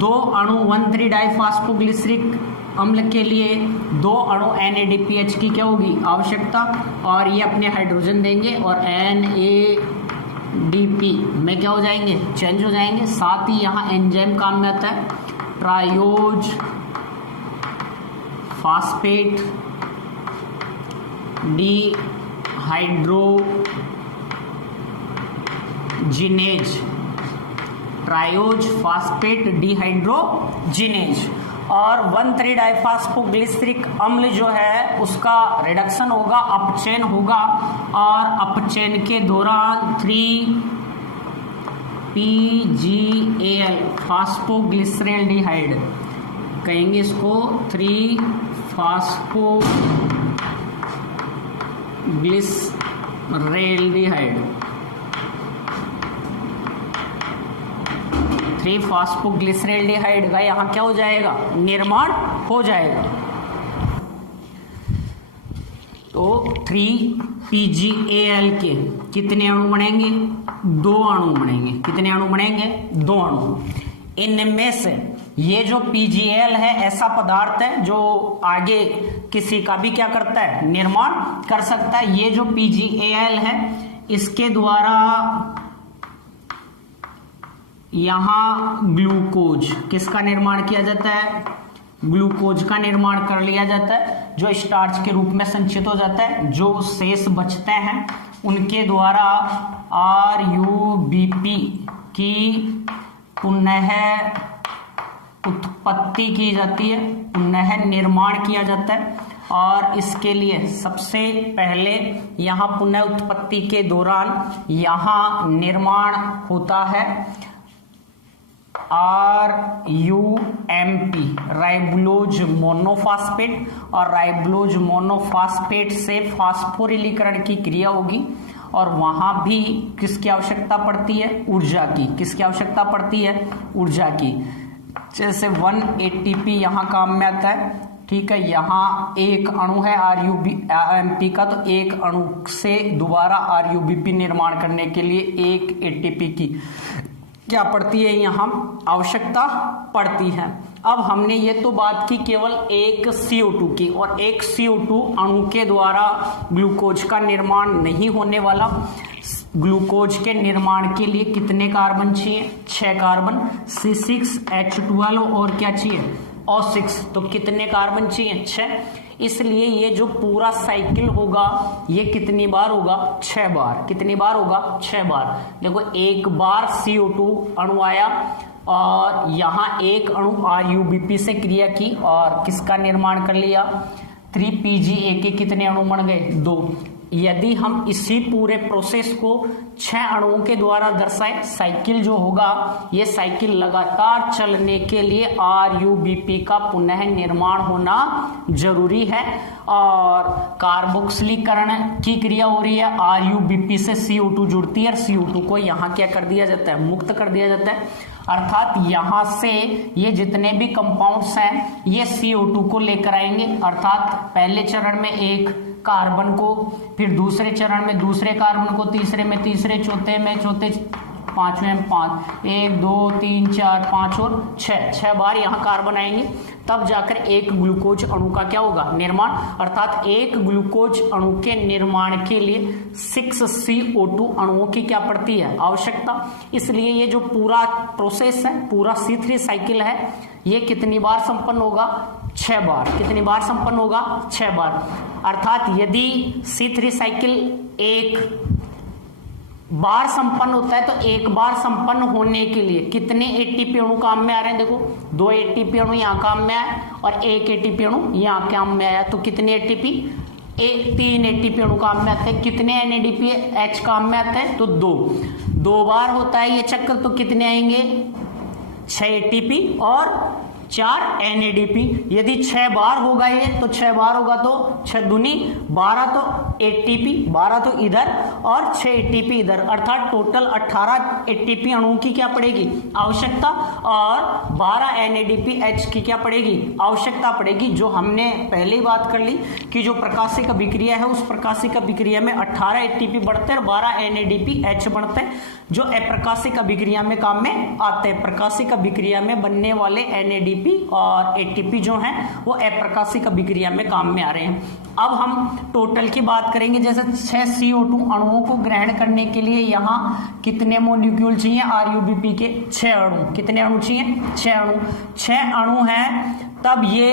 2 अणु 1,3-डाइफास्फोग्लिसरिक अम्ल के लिए 2 अणु NADPH की क्या होगी, आवश्यकता। और ये अपने हाइड्रोजन देंगे और NADP में क्या हो जाएंगे, चेंज हो जाएंगे। साथ ही यहाँ एंजाइम काम में आता है, triose phosphate dehydrogenase, triose phosphate dehydrogenase. और 1,3-डाइफास्फोग्लिसरिक अम्ल जो है उसका रिडक्शन होगा, अपचयन होगा। और अपचयन के दौरान 3-PGAL फास्फोग्लिसरैल्डिहाइड कहेंगे इसको, 3-फास्फोग्लिसरैल्डिहाइड, 3-फास्फोग्लिसरैल्डिहाइड का यहाँ क्या हो जाएगा, निर्माण हो जाएगा। तो 3-PGAL के कितने अणु बनेंगे, 2 अणु बनेंगे। कितने अणु बनेंगे, 2 अणु। इनमें से ये जो PGAL है ऐसा पदार्थ है जो आगे किसी का भी क्या करता है, निर्माण कर सकता है। ये जो PGAL है इसके द्वारा यहां ग्लूकोज किसका निर्माण किया जाता है, ग्लूकोज का निर्माण कर लिया जाता है, जो स्टार्च के रूप में संचित हो जाता है। जो शेष बचते हैं उनके द्वारा RUBP की पुनः उत्पत्ति की जाती है, पुनः निर्माण किया जाता है। और इसके लिए सबसे पहले यहाँ पुनः उत्पत्ति के दौरान यहाँ निर्माण होता है RUMP, राइबोलोज मोनोफास्फेट। और राइबोलोज मोनोफास्फेट से फास्फोरिलीकरण की क्रिया होगी। और वहां भी किसकी आवश्यकता पड़ती है, ऊर्जा की। किसकी आवश्यकता पड़ती है, ऊर्जा की। जैसे 1 ATP यहाँ काम में आता है, ठीक है। यहाँ एक अणु है RUMP का, तो एक अणु से दोबारा RUBP निर्माण करने के लिए 1 ATP की क्या पड़ती है, यहाँ आवश्यकता पड़ती है। अब हमने ये तो बात की केवल एक CO2 की, और एक CO2 अणु के द्वारा ग्लूकोज का निर्माण नहीं होने वाला। ग्लूकोज के निर्माण के लिए कितने कार्बन चाहिए, 6 कार्बन, C6H12 और क्या चाहिए, O6। तो कितने कार्बन चाहिए, 6। इसलिए ये जो पूरा साइकिल होगा ये कितनी बार होगा, 6 बार। कितनी बार होगा, 6 बार। देखो एक बार CO2 अणु आया और यहाँ एक अणु RUBP से क्रिया की और किसका निर्माण कर लिया, 3-PGA के कितने अणु बन गए, 2। यदि हम इसी पूरे प्रोसेस को 6 अणुओं के द्वारा दर्शाएं, साइकिल जो होगा ये साइकिल लगातार चलने के लिए RUBP का पुनः निर्माण होना जरूरी है। और कार्बोक्सिलीकरण की क्रिया हो रही है, RUBP से CO2 जुड़ती है और CO2 को यहाँ क्या कर दिया जाता है, मुक्त कर दिया जाता है। अर्थात यहाँ से ये जितने भी कंपाउंड्स हैं ये CO2 को लेकर आएंगे। अर्थात पहले चरण में एक कार्बन को, फिर दूसरे चरण में दूसरे कार्बन को, तीसरे में तीसरे, चौथे में चौथे, पांचवें में 5, 1 2 3 4 5 और 6 बार यहाँ कार्बन आएंगे। तब जाकर एक ग्लूकोज अणु का क्या होगा, निर्माण। अर्थात एक ग्लूकोज अणु के निर्माण के लिए 6 CO2 अणुओं की क्या पड़ती है, आवश्यकता। इसलिए ये जो पूरा प्रोसेस है, पूरा C3 साइकिल है, ये कितनी बार संपन्न होगा, 6 बार। कितनी बार संपन्न होगा? 6 बार। अर्थात यदि C3 साइकिल एक बार संपन्न होता है तो एक बार संपन्न होने के लिए कितने एटीपी अणु काम में आ रहे हैं? देखो 2 एटीपी अणु यहाँ काम में आए और 1 एटीपी अणु यहाँ काम में आया, तो कितने एटीपी? 3 एटीपी अणु काम में आते हैं। कितने NADPH काम में आते हैं? तो 2 बार होता है ये चक्र, तो कितने आएंगे? 6 एटीपी और 4 NADP। यदि 6 बार होगा ये, तो 6 बार होगा तो 6 दूनी 12, तो ATP 12 तो इधर और 6 ATP इधर, अर्थात टोटल 18 ATP अणुओं की क्या पड़ेगी? आवश्यकता, और 12 NADPH की क्या पड़ेगी? आवश्यकता पड़ेगी। जो हमने पहले ही बात कर ली कि जो प्रकाशिक अभिक्रिया है उस प्रकाशिक अभिक्रिया में 18 ATP बढ़ते हैं और 12 NADPH बढ़ते हैं, जो अप्रकाशिक अभिक्रिया में काम में आते हैं। प्रकाशिक अभिक्रिया में बनने वाले NADP और ATP जो हैं वो अप्रकाशिक अभिक्रिया में काम में आ रहे हैं। अब हम टोटल की बात करेंगे। जैसे 6 CO2 अणुओं को ग्रहण करने के लिए यहाँ कितने मॉलिक्यूल चाहिए? RUBP के 6 अणु। कितने अणु चाहिए? 6 अणु। 6 अणु हैं, तब ये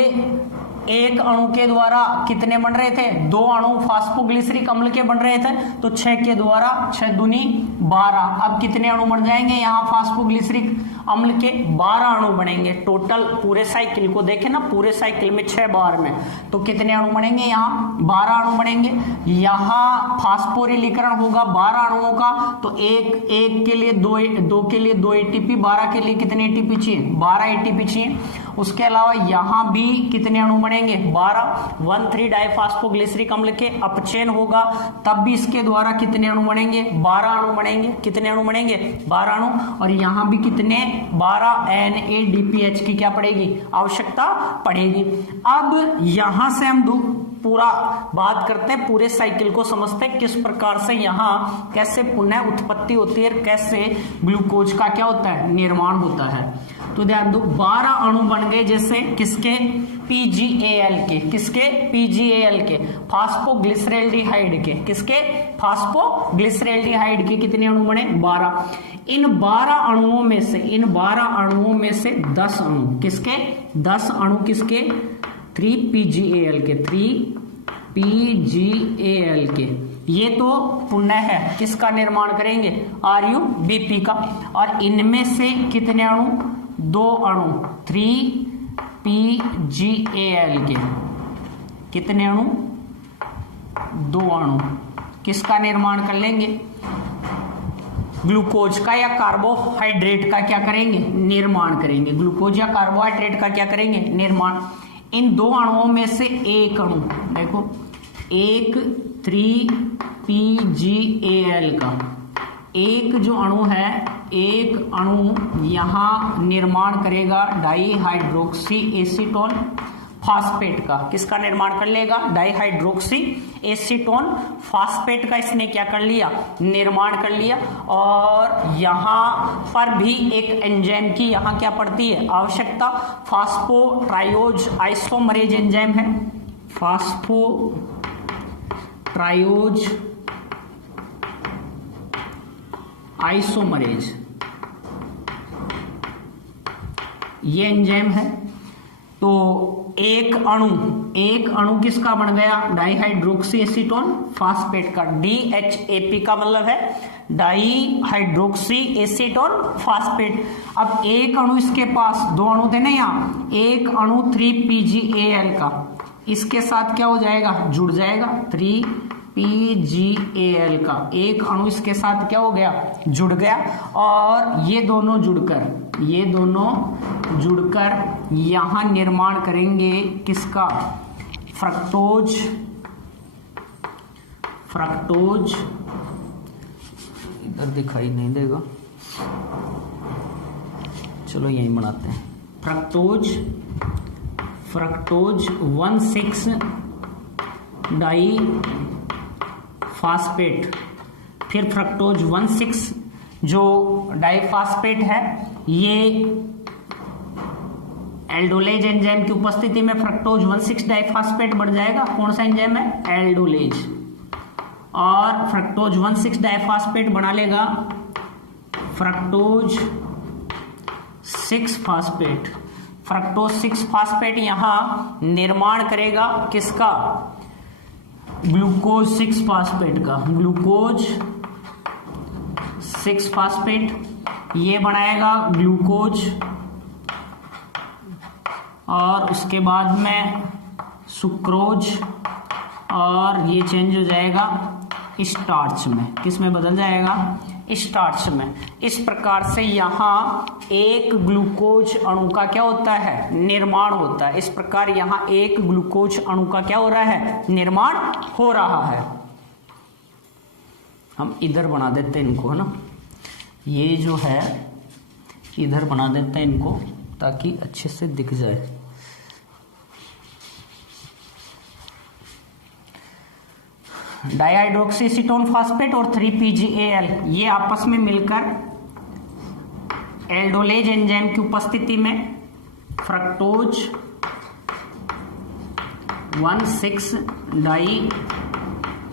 एक अणु के द्वारा कितने बन रहे थे? 2 अणु फास्फोग्लिसरिक अम्ल के बन रहे थे, तो 6 के द्वारा 6 दूनी 12। अब कितने अणु बन जाएंगे? यहाँ फास्फोग्लिसरिक अम्ल के 12 अणु बनेंगे। टोटल पूरे साइकिल को देखें ना, पूरे साइकिल में 6 बार में तो कितने अणु बनेंगे? यहाँ 12 अणु बनेंगे। यहाँ फास्फोरिलीकरण होगा 12 अणुओं का, तो एक के लिए 2 के लिए 2 ATP, 12 के लिए कितने ATP चाहिए? 12 ATP चाहिए। उसके अलावा यहाँ भी कितने अणु बनेंगे? 12। 1,3 डाइफास्फोग्लिसरिक अम्ल के अपचयन होगा, तब भी इसके द्वारा कितने अणु बनेंगे? 12 अणु बनेंगे। कितने अणु बनेंगे? 12 अणु। और यहाँ भी कितने? 12 NADPH की क्या पड़ेगी? आवश्यकता पड़ेगी। अब यहां से हम पूरा बात करते हैं, पूरे साइकिल को समझते हैं, किस प्रकार से यहाँ कैसे पुनः उत्पत्ति होती है, कैसे ग्लूकोज का क्या होता है? निर्माण होता है। तो ध्यान दो, 12 अणु बन गए। जैसे किसके? PGAL के। किसके? PGAL के, फास्फोग्लिसरैल्डिहाइड के। किसके? फास्फोग्लिसरैल्डिहाइड के। कितने अणु बने? 12। इन 12 अणुओं में से 10 अणु किसके? 10 अणु किसके? 3PGAL के। 3PGAL के। ये तो पुनः है किसका निर्माण करेंगे? RUBP का। और इनमें से कितने अणु? 2 अणु 3PGAL के। कितने अणु? 2 अणु किसका निर्माण कर लेंगे? ग्लूकोज का या कार्बोहाइड्रेट का क्या करेंगे? निर्माण करेंगे। ग्लूकोज या कार्बोहाइड्रेट का क्या करेंगे? निर्माण। इन 2 अणुओं में से एक अणु, देखो, एक 3PGAL का एक जो अणु है, एक अणु यहां निर्माण करेगा डाईहाइड्रोक्सी एसीटोन फास्फेट का। किसका निर्माण कर लेगा? डाईहाइड्रोक्सी एसीटोन फास्फेट का इसने क्या कर लिया? निर्माण कर लिया। और यहां पर भी एक एंजाइम की यहां क्या पड़ती है? आवश्यकता। फास्फोट्रायोज आइसोमरेज एंजाइम है। फास्फोट्रायोज आइसोमरेज ये एंजाइम है। तो एक अणु किसका बन गया? डाईहाइड्रोक्सी एसीटोन फास्फेट का। DHAP का मतलब है डाईहाइड्रोक्सी एसीटोन फास्फेट। अब एक अणु इसके पास, 2 अणु थे ना यहाँ, एक अणु 3PGAL का इसके साथ क्या हो जाएगा? जुड़ जाएगा। 3PGAL का एक अणु इसके साथ क्या हो गया? जुड़ गया। और ये दोनों जुड़कर यहां निर्माण करेंगे किसका? फ्रक्टोज इधर दिखाई नहीं देगा, चलो यहीं बनाते हैं। Fructose 1,6 di phosphate. फिर फ्रक्टोज 1,6 जो डाईफास्फेट है, ये एल्डोलेज एंजाइम की उपस्थिति में फ्रक्टोज 1,6 डाईफास्फेट बढ़ जाएगा। कौन सा एंजाइम है? एल्डोलेज। और फ्रक्टोज 1,6 डाईफास्फेट बना लेगा फ्रक्टोज 6 फास्फेट। फ्रक्टोज 6 फास्फेट यहां निर्माण करेगा किसका? ग्लूकोज 6 फास्फेट का। ग्लूकोज 6 फास्फेट ये बनाएगा ग्लूकोज, और उसके बाद में सुक्रोज, और ये चेंज हो जाएगा स्टार्च में। किस में बदल जाएगा? स्टार्च में। इस प्रकार से यहाँ एक ग्लूकोज अणु का क्या होता है? निर्माण होता है। इस प्रकार यहाँ एक ग्लूकोज अणु का क्या हो रहा है? निर्माण हो रहा है। हम इधर बना देते हैं इनको, है ना, ये जो है इधर बना देते हैं इनको ताकि अच्छे से दिख जाए। डाइहाइड्रोक्सी एसीटोन फास्फेट और 3PGAL ये आपस में मिलकर एल्डोलेज एंजाइम की उपस्थिति में फ्रक्टोज 1,6 डाई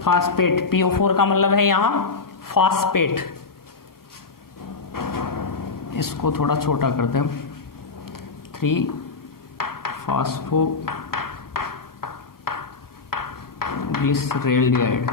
फास्फेट, PO4 का मतलब है यहां फास्फेट, इसको थोड़ा छोटा करते हैं, 3 फास्फो ग्लिसरेल्डिहाइड।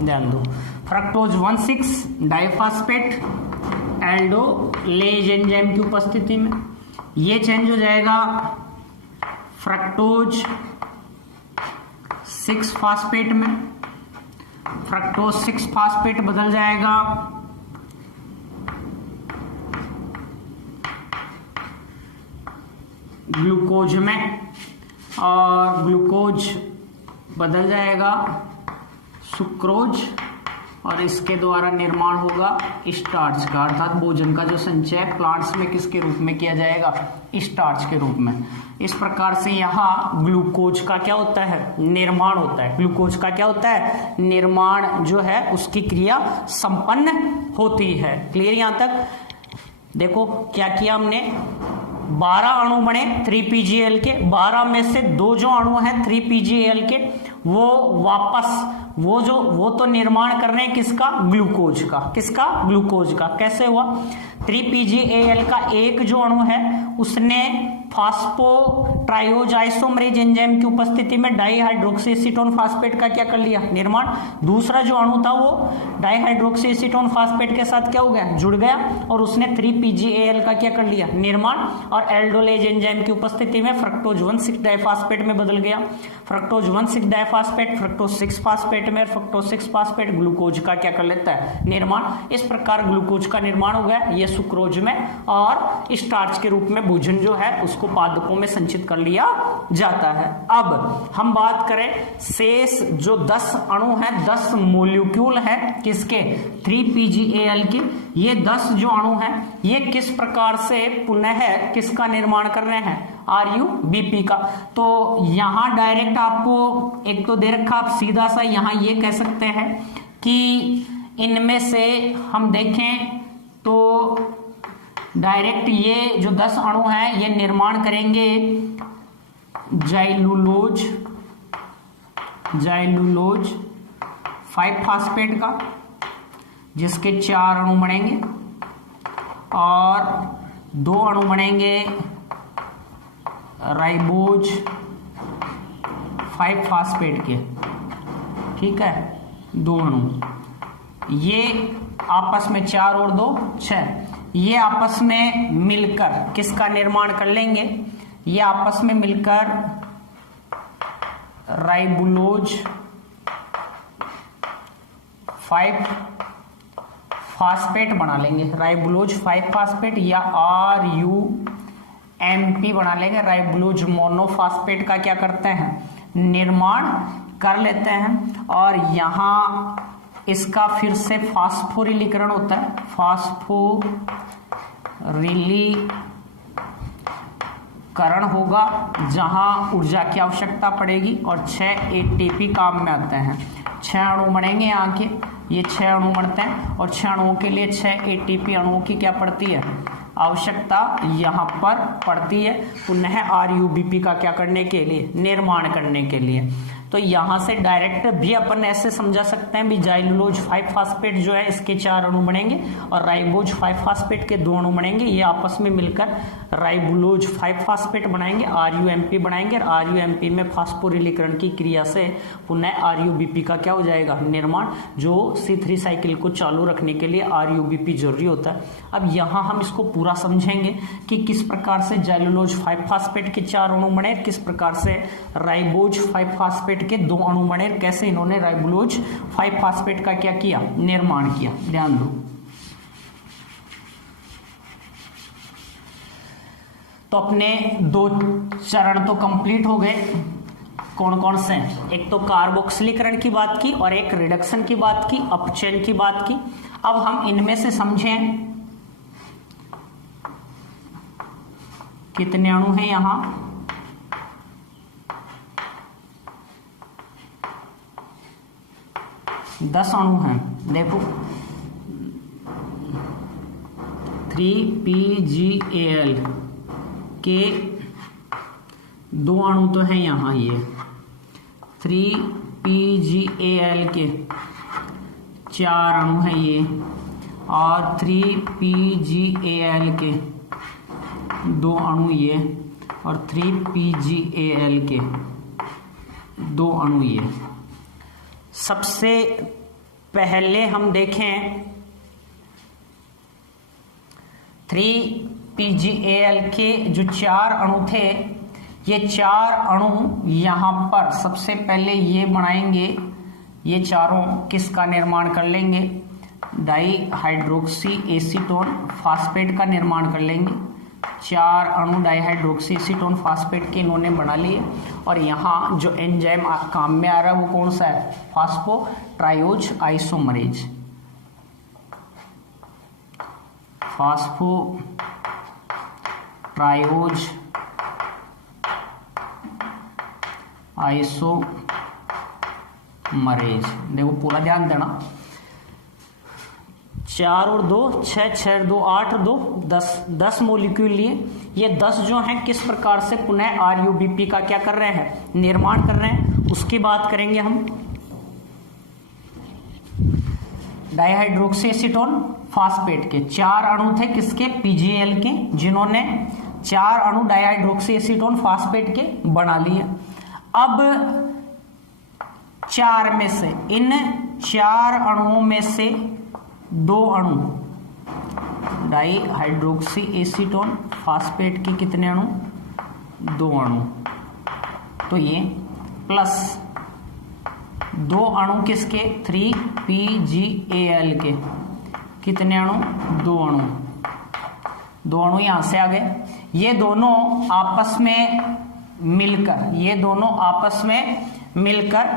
ध्यान दो, फ्रक्टोज 1,6 डाइफास्फेट एल्डोलेज एंजाइम की उपस्थिति में ये चेंज हो जाएगा फ्रक्टोज 6 फास्फेट में। फ्रक्टोज 6 फास्फेट बदल जाएगा ग्लूकोज में, और ग्लूकोज बदल जाएगा सुक्रोज, और इसके द्वारा निर्माण होगा स्टार्च का, अर्थात भोजन का जो संचय प्लांट्स में किसके रूप में किया जाएगा? स्टार्च के रूप में। इस प्रकार से यहाँ ग्लूकोज का क्या होता है? निर्माण होता है। ग्लूकोज का क्या होता है? निर्माण जो है उसकी क्रिया संपन्न होती है। क्लियर यहाँ तक? देखो क्या किया हमने, 12 अणु बने 3PGAL के, 12 में से 2 जो अणु हैं 3PGAL के वो वापस वो तो निर्माण कर रहे हैं किसका? ग्लूकोज का। किसका? ग्लूकोज का। कैसे हुआ? 3PGAL का एक जो अणु है उसने फास्फोट्रायोज आइसोमरेज एंजाइम की उपस्थिति में डाइहाइड्रोक्सी एसीटोन फास्फेट का क्या कर लिया? निर्माण। दूसरा जो अणु था वो डाइहाइड्रोक्सी एसीटोन फास्फेट के साथ क्या हो गया? जुड़ गया, और उसने 3PGAL का क्या कर लिया? निर्माण, और एल्डोलेज एंजाइम की उपस्थिति में फ्रक्टोज 1,6 डाइफास्फेट में बदल गया। फ्रक्टोज 1,6 डाइफास्फेट फ्रक्टोज 6 फास्फेट में, फ्रक्टोज 6 फास्फेट ग्लूकोज का क्या कर लेता है? निर्माण। इस प्रकार ग्लूकोज का निर्माण हो गया, ये सुक्रोज में, और स्टार्च के रूप में भोजन जो है उसको पादपों में संचित कर लिया जाता है। अब हम बात करें शेष जो 10 अणु हैं, 10 मोलिक्यूल हैं किसके? 3PGAL के। ये 10 जो अणु हैं ये किस प्रकार से पुनः किसका निर्माण कर रहे हैं? RuBP का। तो यहां डायरेक्ट आपको एक तो दे रखा, आप सीधा सा यहां ये कह सकते हैं कि इनमें से हम देखें तो डायरेक्ट ये जो 10 अणु हैं ये निर्माण करेंगे जाइलुलोज 5 फास्फेट का, जिसके 4 अणु बनेंगे, और 2 अणु बनेंगे राइबोज 5 फास्फेट के। ठीक है, 2 अणु ये आपस में 4 और 2 6, ये आपस में मिलकर किसका निर्माण कर लेंगे? ये आपस में मिलकर राइबुलोज 5 फास्फेट बना लेंगे। राइबुलोज 5 फास्फेट या RuMP बना लेंगे। राइबुलोज मोनोफास्फेट का क्या करते हैं? निर्माण कर लेते हैं, और यहां इसका फिर से फास्फोरिलीकरण होता है। फास्फोरिलीकरण करण होगा जहां ऊर्जा की आवश्यकता पड़ेगी, और 6 एटीपी काम में आते हैं। 6 अणु बनेंगे यहाँ के, ये 6 अणु बनते हैं, और 6 अणुओं के लिए 6 एटीपी अणुओं की क्या पड़ती है, आवश्यकता यहाँ पर पड़ती है, पुनः आरयूबीपी का क्या करने के लिए, निर्माण करने के लिए। तो यहां से डायरेक्ट भी अपन ऐसे समझा सकते हैं भी जाइलुलोज 5 फास्फेट जो है इसके 4 अणु बनेंगे, और राइबोज 5 फास्फेट के 2 अणु बनेंगे, ये आपस में मिलकर राइबुलोज 5 फास्फेट बनाएंगे, आरयूएमपी बनाएंगे, और आरयूएमपी में फास्फोरिलीकरण की क्रिया से पुनः आरयूबीपी का क्या हो जाएगा, निर्माण, जो C3 साइकिल को चालू रखने के लिए आरयूबीपी जरूरी होता है। अब यहाँ हम इसको पूरा समझेंगे कि किस प्रकार से जाइलुलोज 5 फास्फेट के 4 अणु बने, किस प्रकार से राइबोज 5 फास्फेट के 2 अणु बने, कैसे इन्होंने राइबोलोज 5 फास्फेट का क्या किया, निर्माण किया। ध्यान दो। तो अपने 2 चरण तो कंप्लीट हो गए। कौन कौन से? एक तो कार्बोक्सिलीकरण की बात की और एक रिडक्शन की बात की, अपचयन की बात की। अब हम इनमें से समझें कितने अणु हैं यहां, दस अणु हैं। देखो 3PgAl के 2 अणु तो हैं यहाँ, ये 3PgAl के 4 अणु हैं ये, और 3PgAl के 2 अणु ये, और 3PgAl के 2 अणु ये। सबसे पहले हम देखें 3PgAl के जो 4 अणु थे, ये 4 अणु यहां पर सबसे पहले ये बनाएंगे, ये चारों किसका निर्माण कर लेंगे, डाईहाइड्रोक्सी एसीटोन फास्फेट का निर्माण कर लेंगे। 4 अणु डाईहाइड्रोक्सी एसीटोन फास्फेट के इन्होंने बना लिए, और यहाँ जो एंजाइम काम में आ रहा है वो कौन सा है, फास्फोट्रायोज आइसोमरेज। फास्फोट्रायोज आइसोमरेज। देखो पूरा ध्यान देना, 4 और 2 6, 6 2 8, 2 10 मॉलिक्यूल लिए। ये 10 जो हैं किस प्रकार से पुनः आरयूबीपी का क्या कर रहे हैं, निर्माण कर रहे हैं, उसकी बात करेंगे हम। डाईहाइड्रोक्सी एसीटोन फास्फेट के 4 अणु थे, किसके, PgAl के, जिन्होंने 4 अणु डाईहाइड्रोक्सी एसीटोन फास्फेट के बना लिए। अब 4 में से, इन 4 अणुओं में से 2 अणु डाईहाइड्रोक्सी एसीटोन फास्फेट के कितने अणु, 2 अणु, तो ये प्लस 2 अणु किसके, 3PgAl के कितने अणु, 2 अणु। 2 अणु यहां से आ गए। ये दोनों आपस में मिलकर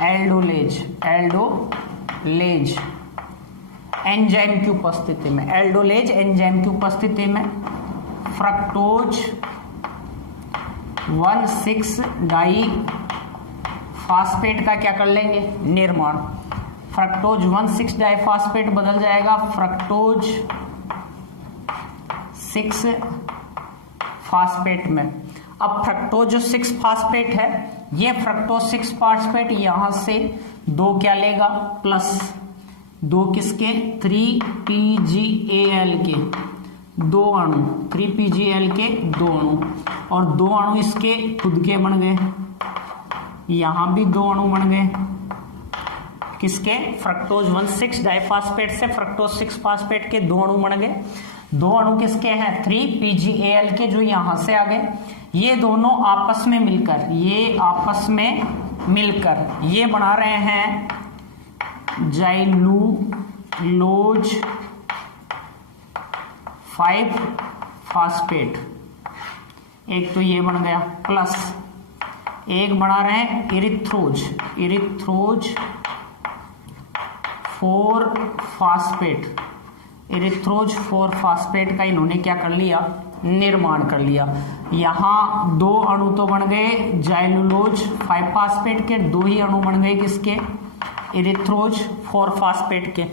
एल्डोलेज एंजाइम की उपस्थिति में, एल्डोलेज एंजाइम की उपस्थिति में फ्रक्टोज 1,6 डाई फास्फेट का क्या कर लेंगे, निर्माण। फ्रक्टोज 1,6 डाई फास्फेट बदल जाएगा फ्रक्टोज 6 फास्फेट में। अब फ्रक्टोज जो 6 फास्फेट है, ये फ्रक्टोज 6 फास्फेट यहां से 2 क्या लेगा, प्लस 2 किसके, 3PgAl के 2 अणु, 3PgAl के 2 अणु, और 2 अणु इसके खुद के बन गए, यहां भी 2 अणु बन गए, किसके, फ्रक्टोज 1,6 डाइफास्फेट से फ्रक्टोज 6 फास्फेट के 2 अणु बन गए। 2 अणु किसके हैं, 3PgAl के, जो यहां से आ गए। ये दोनों आपस में मिलकर ये बना रहे हैं जाइलुलोज 5 फास्फेट। एक तो ये बन गया, प्लस एक बना रहे हैं इरिथ्रोज 4 फास्फेट, इरिथ्रोज 4-फास्फेट का इन्होंने क्या कर लिया, निर्माण कर लिया। यहाँ 2 अणु तो बन गए जाइलुलोज 5-फास्फेट के, 2 ही अणु बन गए किसके, इरिथ्रोज 4-फास्फेट के।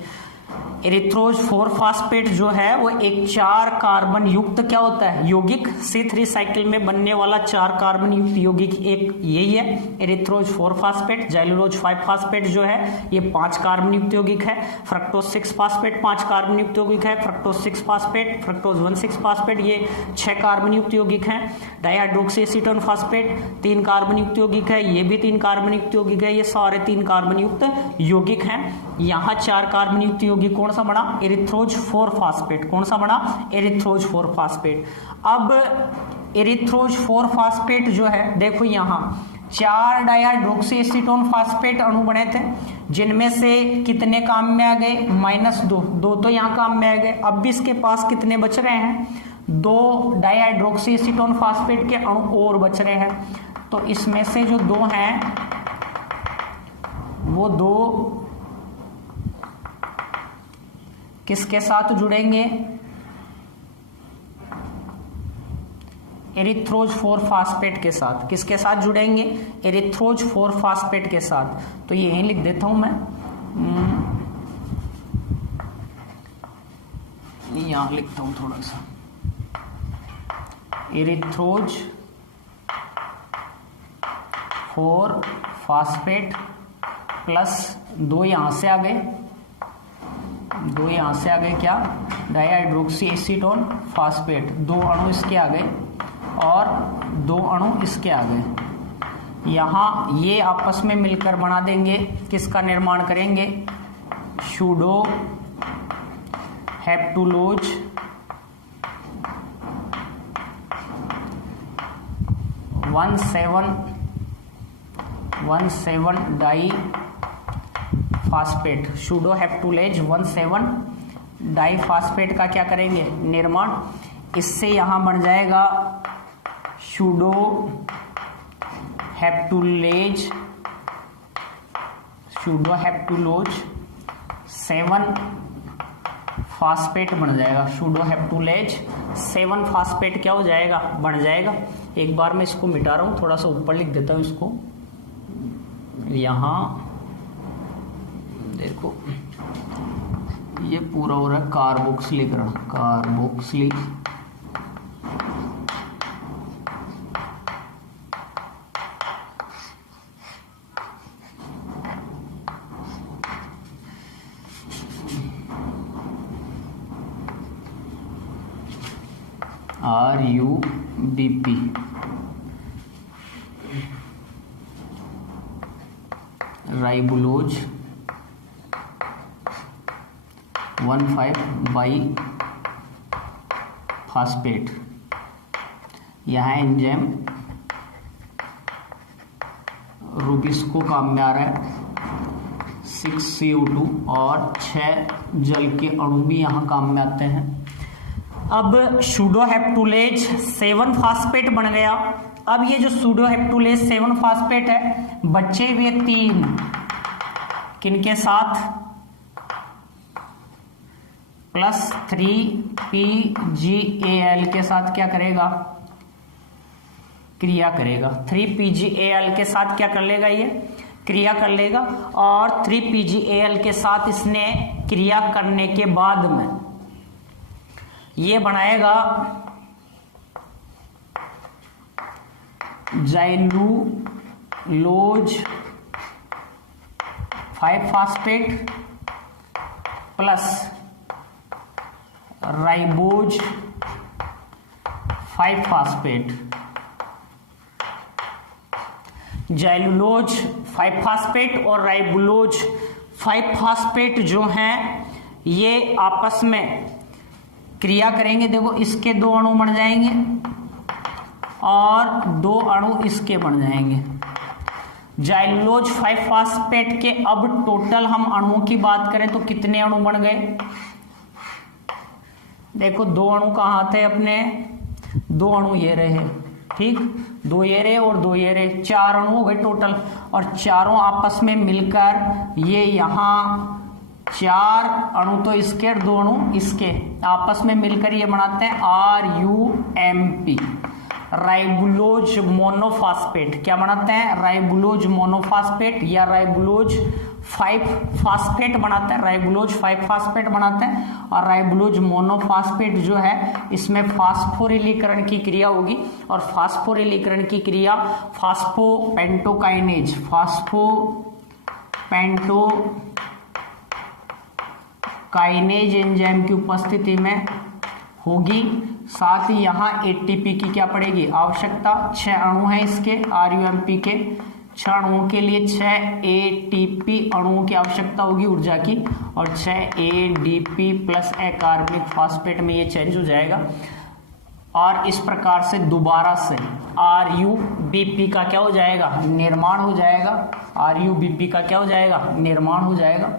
इरिथ्रोज 4-फास्फेट जो है वो एक 4 कार्बन युक्त क्या होता है, यौगिक। C3 साइकिल में बनने वाला 4 कार्बन युक्त यौगिक एक यही है, इरिथ्रोज 4-फास्फेट। जाइलुलोज 5-फास्फेट जो है ये 5 कार्बन युक्त यौगिक है। फ्रक्टोज 6-फास्फेट 5 कार्बन युक्त यौगिक है। फ्रक्टोज 6-फास्फेट, फ्रक्टोज 1,6-फास्फेट ये 6 कार्बन युक्त यौगिक है। डाइहाइड्रोक्सी एसीटोन फास्फेट 3 कार्बन युक्त यौगिक है, ये भी 3 कार्बन युक्त यौगिक है। ये सारे 3 कार्बन युक्त यौगिक हैं। यहाँ 4 कार्बन युक्त यौगिक कौन सा बना, इरिथ्रोज 4-फास्फेट। कौन सा बना, इरिथ्रोज 4-फास्फेट। अब इरिथ्रोज 4-फास्फेट जो है देखो यहाँ 4 डाइहाइड्रोक्सी एसीटोन फास्फेट अणु बने थे, जिनमें से कितने काम में आ गए, -2, 2 तो यहाँ काम में आ गए। अब भी इसके पास कितने बच रहे हैं, 2 डाइहाइड्रोक्सी एसीटोन फास्फेट के अणु और बच रहे हैं। तो इसमें से जो 2 हैं वो 2 किसके साथ जुड़ेंगे, एरिथ्रोज 4-फास्फेट के साथ। किसके साथ जुड़ेंगे, एरिथ्रोज 4-फास्फेट के साथ। तो ये यहीं लिख देता हूं मैं, यहां लिखता हूं थोड़ा सा, एरिथ्रोज 4-फास्फेट प्लस 2 यहां से आ गए, 2 यहां से आ गए क्या, डाइहाइड्रोक्सी एसीटोन फास्फेट। 2 अणु इसके आ गए और 2 अणु इसके आ गए। यहाँ ये आपस में मिलकर बना देंगे, किसका निर्माण करेंगे, sedoheptulose 1,7 diphosphate. Sedoheptulose 1,7 diphosphate का क्या करेंगे, निर्माण। इससे यहां बन जाएगा सूडो हेप्टुलेज 7 फास्फेट बन जाएगा। सूडो हेप्टुलेज 7 फास्फेट क्या हो जाएगा, बन जाएगा। एक बार मैं इसको मिटा रहा हूं, थोड़ा सा ऊपर लिख देता हूं इसको। यहां देखो ये पूरा हो रहा है कार्बोक्सिलीकरण, कार्बोक्सिली RUBP राइबुलोज 1,5 बाई फास्फेट। यहाँ एंजाइम रूबिस्को काम में आ रहा है, 6 CO2 और 6 जल के अणु भी यहाँ काम में आते हैं। अब सूडो हेप्टुलेज 7 फास्फेट बन गया। अब ये जो सूडो हेप्टुलेज 7 फास्फेट है, बच्चे हुए 3 किनके साथ, +3PgAl के साथ क्या करेगा, क्रिया करेगा। 3PgAl के साथ क्या कर लेगा, ये क्रिया कर लेगा। और 3PgAl के साथ इसने क्रिया करने के बाद में ये बनाएगा जाइलुलोज 5-फास्फेट प्लस राइबोज 5-फास्फेट। जाइलुलोज 5-फास्फेट और राइबुलोज 5-फास्फेट जो हैं ये आपस में क्रिया करेंगे। देखो इसके 2 अणु बन जाएंगे और 2 अणु इसके बन जाएंगे। जाइलुलोज 5-फास्फेट के अब टोटल हम अणुओं की बात करें तो कितने अणु बन गए, देखो 2 अणु कहाँ थे अपने, 2 अणु ये रहे, ठीक, 2 ये रहे और 2 ये रहे, 4 अणु हो गए टोटल। और चारों आपस में मिलकर ये यहाँ 4 अणु तो इसके और 2 अणु इसके आपस में मिलकर ये बनाते हैं RUMP, राइबुलोज मोनोफॉस्फेट। क्या बनाते हैं? राइबुलोज मोनोफॉस्फेट या राइबुलोज 5 फास्फेट बनाते हैं, राइबुलोज 5 फास्फेट बनाते हैं। और राइबुलोज मोनोफॉस्फेट जो है इसमें फास्फोरिलीकरण की क्रिया होगी, और फास्फोरिलीकरण की क्रिया फास्फोपेंटोकाइनेज एंजाइम की उपस्थिति में होगी। साथ ही यहाँ एटीपी की क्या पड़ेगी? आवश्यकता। 6 अणु हैं इसके RUMP के, 6 अणुओं के लिए 6 ATP अणुओं की आवश्यकता होगी ऊर्जा की, और 6 ADP प्लस कार्बनिक फास्फेट में ये चेंज हो जाएगा। और इस प्रकार से दोबारा से RUBP का क्या हो जाएगा? निर्माण हो जाएगा। RUBP का क्या हो जाएगा? निर्माण हो जाएगा।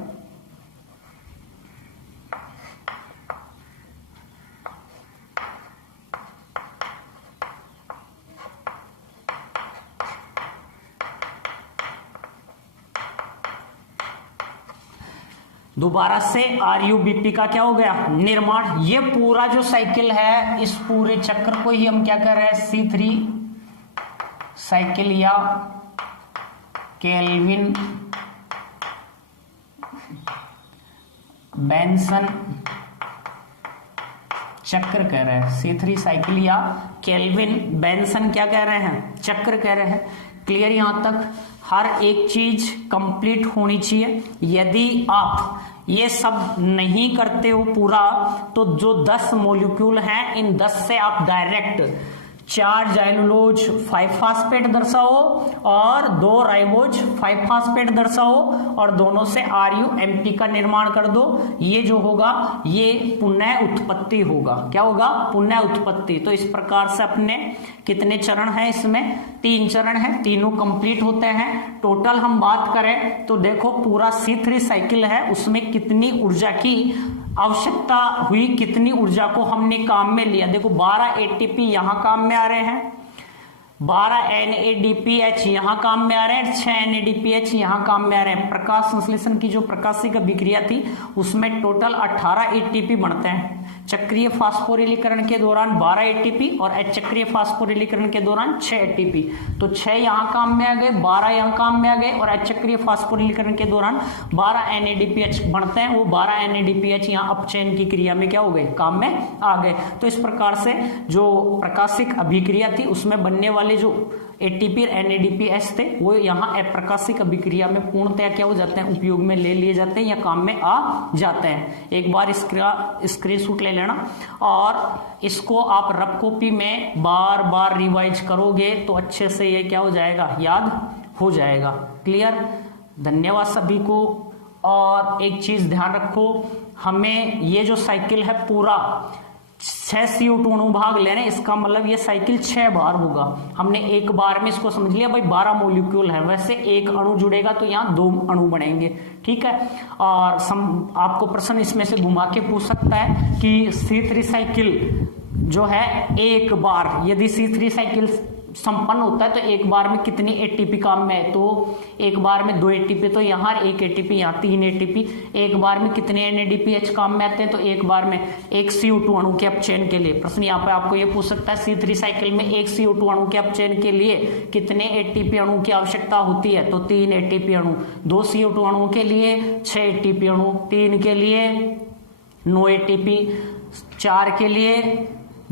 दोबारा से RUBP का क्या हो गया? निर्माण। ये पूरा जो साइकिल है, इस पूरे चक्र को ही हम क्या कर रहे हैं? C3 साइकिल या केल्विन बेंसन चक्र कह रहे हैं। C3 साइकिल या केल्विन बेंसन क्या कह रहे हैं? चक्र कह रहे हैं। क्लियर? यहां तक हर एक चीज कंप्लीट होनी चाहिए। यदि आप ये सब नहीं करते हो पूरा, तो जो 10 मॉलिक्यूल हैं, इन 10 से आप डायरेक्ट 4 जाइलुलोज 5 फास्फेट दर्शाओ और 2 राइबोज 5 फास्फेट दर्शाओ, और दोनों से RUMP का निर्माण कर दो। ये जो होगा ये पुनः उत्पत्ति होगा। क्या होगा? पुनः उत्पत्ति। तो इस प्रकार से अपने कितने चरण हैं इसमें? 3 चरण हैं, तीनों कंप्लीट होते हैं। टोटल हम बात करें तो देखो पूरा C3 साइकिल है, उसमें कितनी ऊर्जा की आवश्यकता हुई, कितनी ऊर्जा को हमने काम में लिया। देखो 12 ATP यहां काम में आ रहे हैं, 12 NADPH यहां काम में आ रहे हैं, 6 NADPH यहां काम में आ रहे हैं। प्रकाश संश्लेषण की जो प्रकाशिक अभिक्रिया थी उसमें टोटल 18 ATP बनते हैं। चक्रीय फास्फोरिलीकरण के दौरान 12 ATP और अचक्रीय फास्फोरिलीकरण के दौरान 6 ATP। तो 6 यहां काम में आ गए, 12 यहां काम में आ गए, और अचक्रीय फास्फोरिलीकरण के दौरान 12 NADPH बनते हैं। वो 12 NADPH यहां अपचयन की क्रिया में क्या हो गए? काम में आ गए। तो इस प्रकार से जो प्रकाशिक अभिक्रिया थी उसमें बनने वाले जो ATP और NADPH थे वो यहाँ अप्रकाशिक अभिक्रिया में पूर्णतया क्या हो जाते हैं? उपयोग में ले लिए जाते हैं या काम में आ जाते हैं। एक बार इसका स्क्रीनशॉट ले लेना, और इसको आप रफ कॉपी में बार बार रिवाइज करोगे तो अच्छे से ये क्या हो जाएगा? याद हो जाएगा। क्लियर? धन्यवाद सभी को। और एक चीज ध्यान रखो, हमें ये जो साइकिल है पूरा 6 CO2 अणु भाग ले रहे हैं, इसका मतलब ये साइकिल 6 बार होगा। हमने एक बार में इसको समझ लिया भाई 12 मॉलिक्यूल है, वैसे एक अणु जुड़ेगा तो यहाँ 2 अणु बनेंगे। ठीक है? और आपको प्रश्न इसमें से घुमा के पूछ सकता है कि C3 साइकिल जो है एक बार, यदि C3 साइकिल संपन्न होता है तो एक बार में कितनी ATP काम में है? तो एक बार में 2 ATP, तो यहाँ 1 ATP, यहाँ 3 ATP। एक बार में कितने NADPH काम में आते हैं? तो एक बार में 1 CO2 अणु के अपचयन के लिए। प्रश्न यहाँ पे आपको ये पूछ सकता है C3 साइकिल में 1 CO2 अणु के अपचयन के लिए कितने ATP अणु की आवश्यकता होती है? तो 3 ATP अणु। 2 CO2 अणुओं के लिए 6 ATP अणु, 3 के लिए 9 ATP, 4 के लिए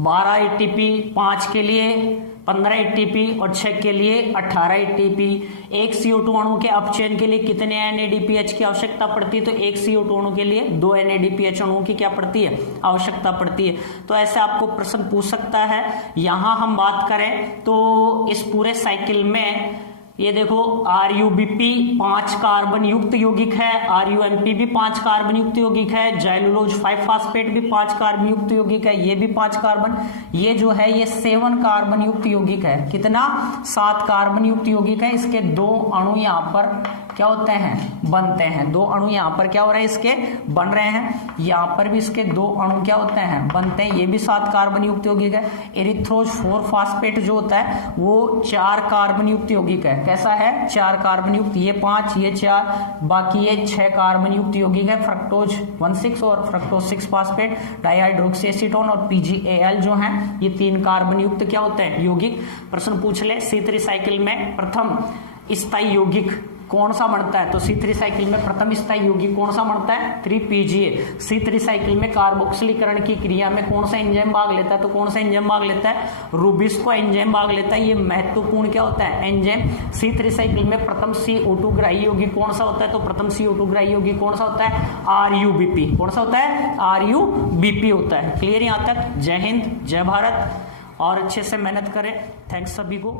12 ATP, 5 के लिए 15 ATP और 6 के लिए 18 ATP। 1 CO2 अणु के अपचयन के लिए कितने NADPH की आवश्यकता पड़ती है? तो 1 CO2 अणु के लिए 2 NADPH अणुओं की क्या पड़ती है? आवश्यकता पड़ती है। तो ऐसे आपको प्रश्न पूछ सकता है। यहां हम बात करें तो इस पूरे साइकिल में ये देखो RUBP 5 कार्बन युक्त यौगिक है, RUMP भी 5 कार्बन युक्त यौगिक है, जाइलुलोज 5 फास्फेट भी 5 कार्बन युक्त यौगिक है, ये भी 5 कार्बन, ये जो है ये 7 कार्बन युक्त यौगिक है। कितना? 7 कार्बन युक्त यौगिक है। इसके 2 अणु यहाँ पर क्या होते हैं, बनते हैं। 2 अणु यहाँ पर क्या हो रहा है, इसके बन रहे हैं, यहाँ पर भी इसके 2 अणु क्या होते हैं, बनते हैं। ये भी 7 कार्बन युक्त यौगिक है। एरिथ्रोज 4 फास्फेट जो होता है वो 4 कार्बन युक्त यौगिक है। कैसा है, 4 कार्बन युक्त, ये 5, ये 4, बाकी ये 6 कार्बन युक्त यौगिक है। फ्रक्टोज 1,6 और फ्रक्टोज 6 फास्फेट, डाइहाइड्रोक्सी एसीटोन और PgAl जो है ये 3 कार्बन युक्त क्या होते हैं, यौगिक। प्रश्न पूछ ले C3 साइकिल में प्रथम स्थायी यौगिक कौन सा बनता है, तो C3 साइकिल में प्रथम स्थायी यौगिक कौन सा बनता है, 3PGA। C3 साइकिल में कार्बोक्सिलीकरण की क्रिया में कौन सा एंजाइम भाग लेता है, तो कौन सा एंजाइम भाग लेता है, रूबिस्को एंजाइम भाग लेता है। ये महत्वपूर्ण क्या होता है, एंजाइम। C3 साइकिल में प्रथम CO2 ग्राही यौगिक कौन सा होता है, तो प्रथम CO2 ग्राही यौगिक कौन सा होता है, RUBP। कौन सा होता है, RUBP होता है। क्लियर यहाँ तक। जय हिंद, जय भारत, और अच्छे से मेहनत करें। थैंक्स सभी को।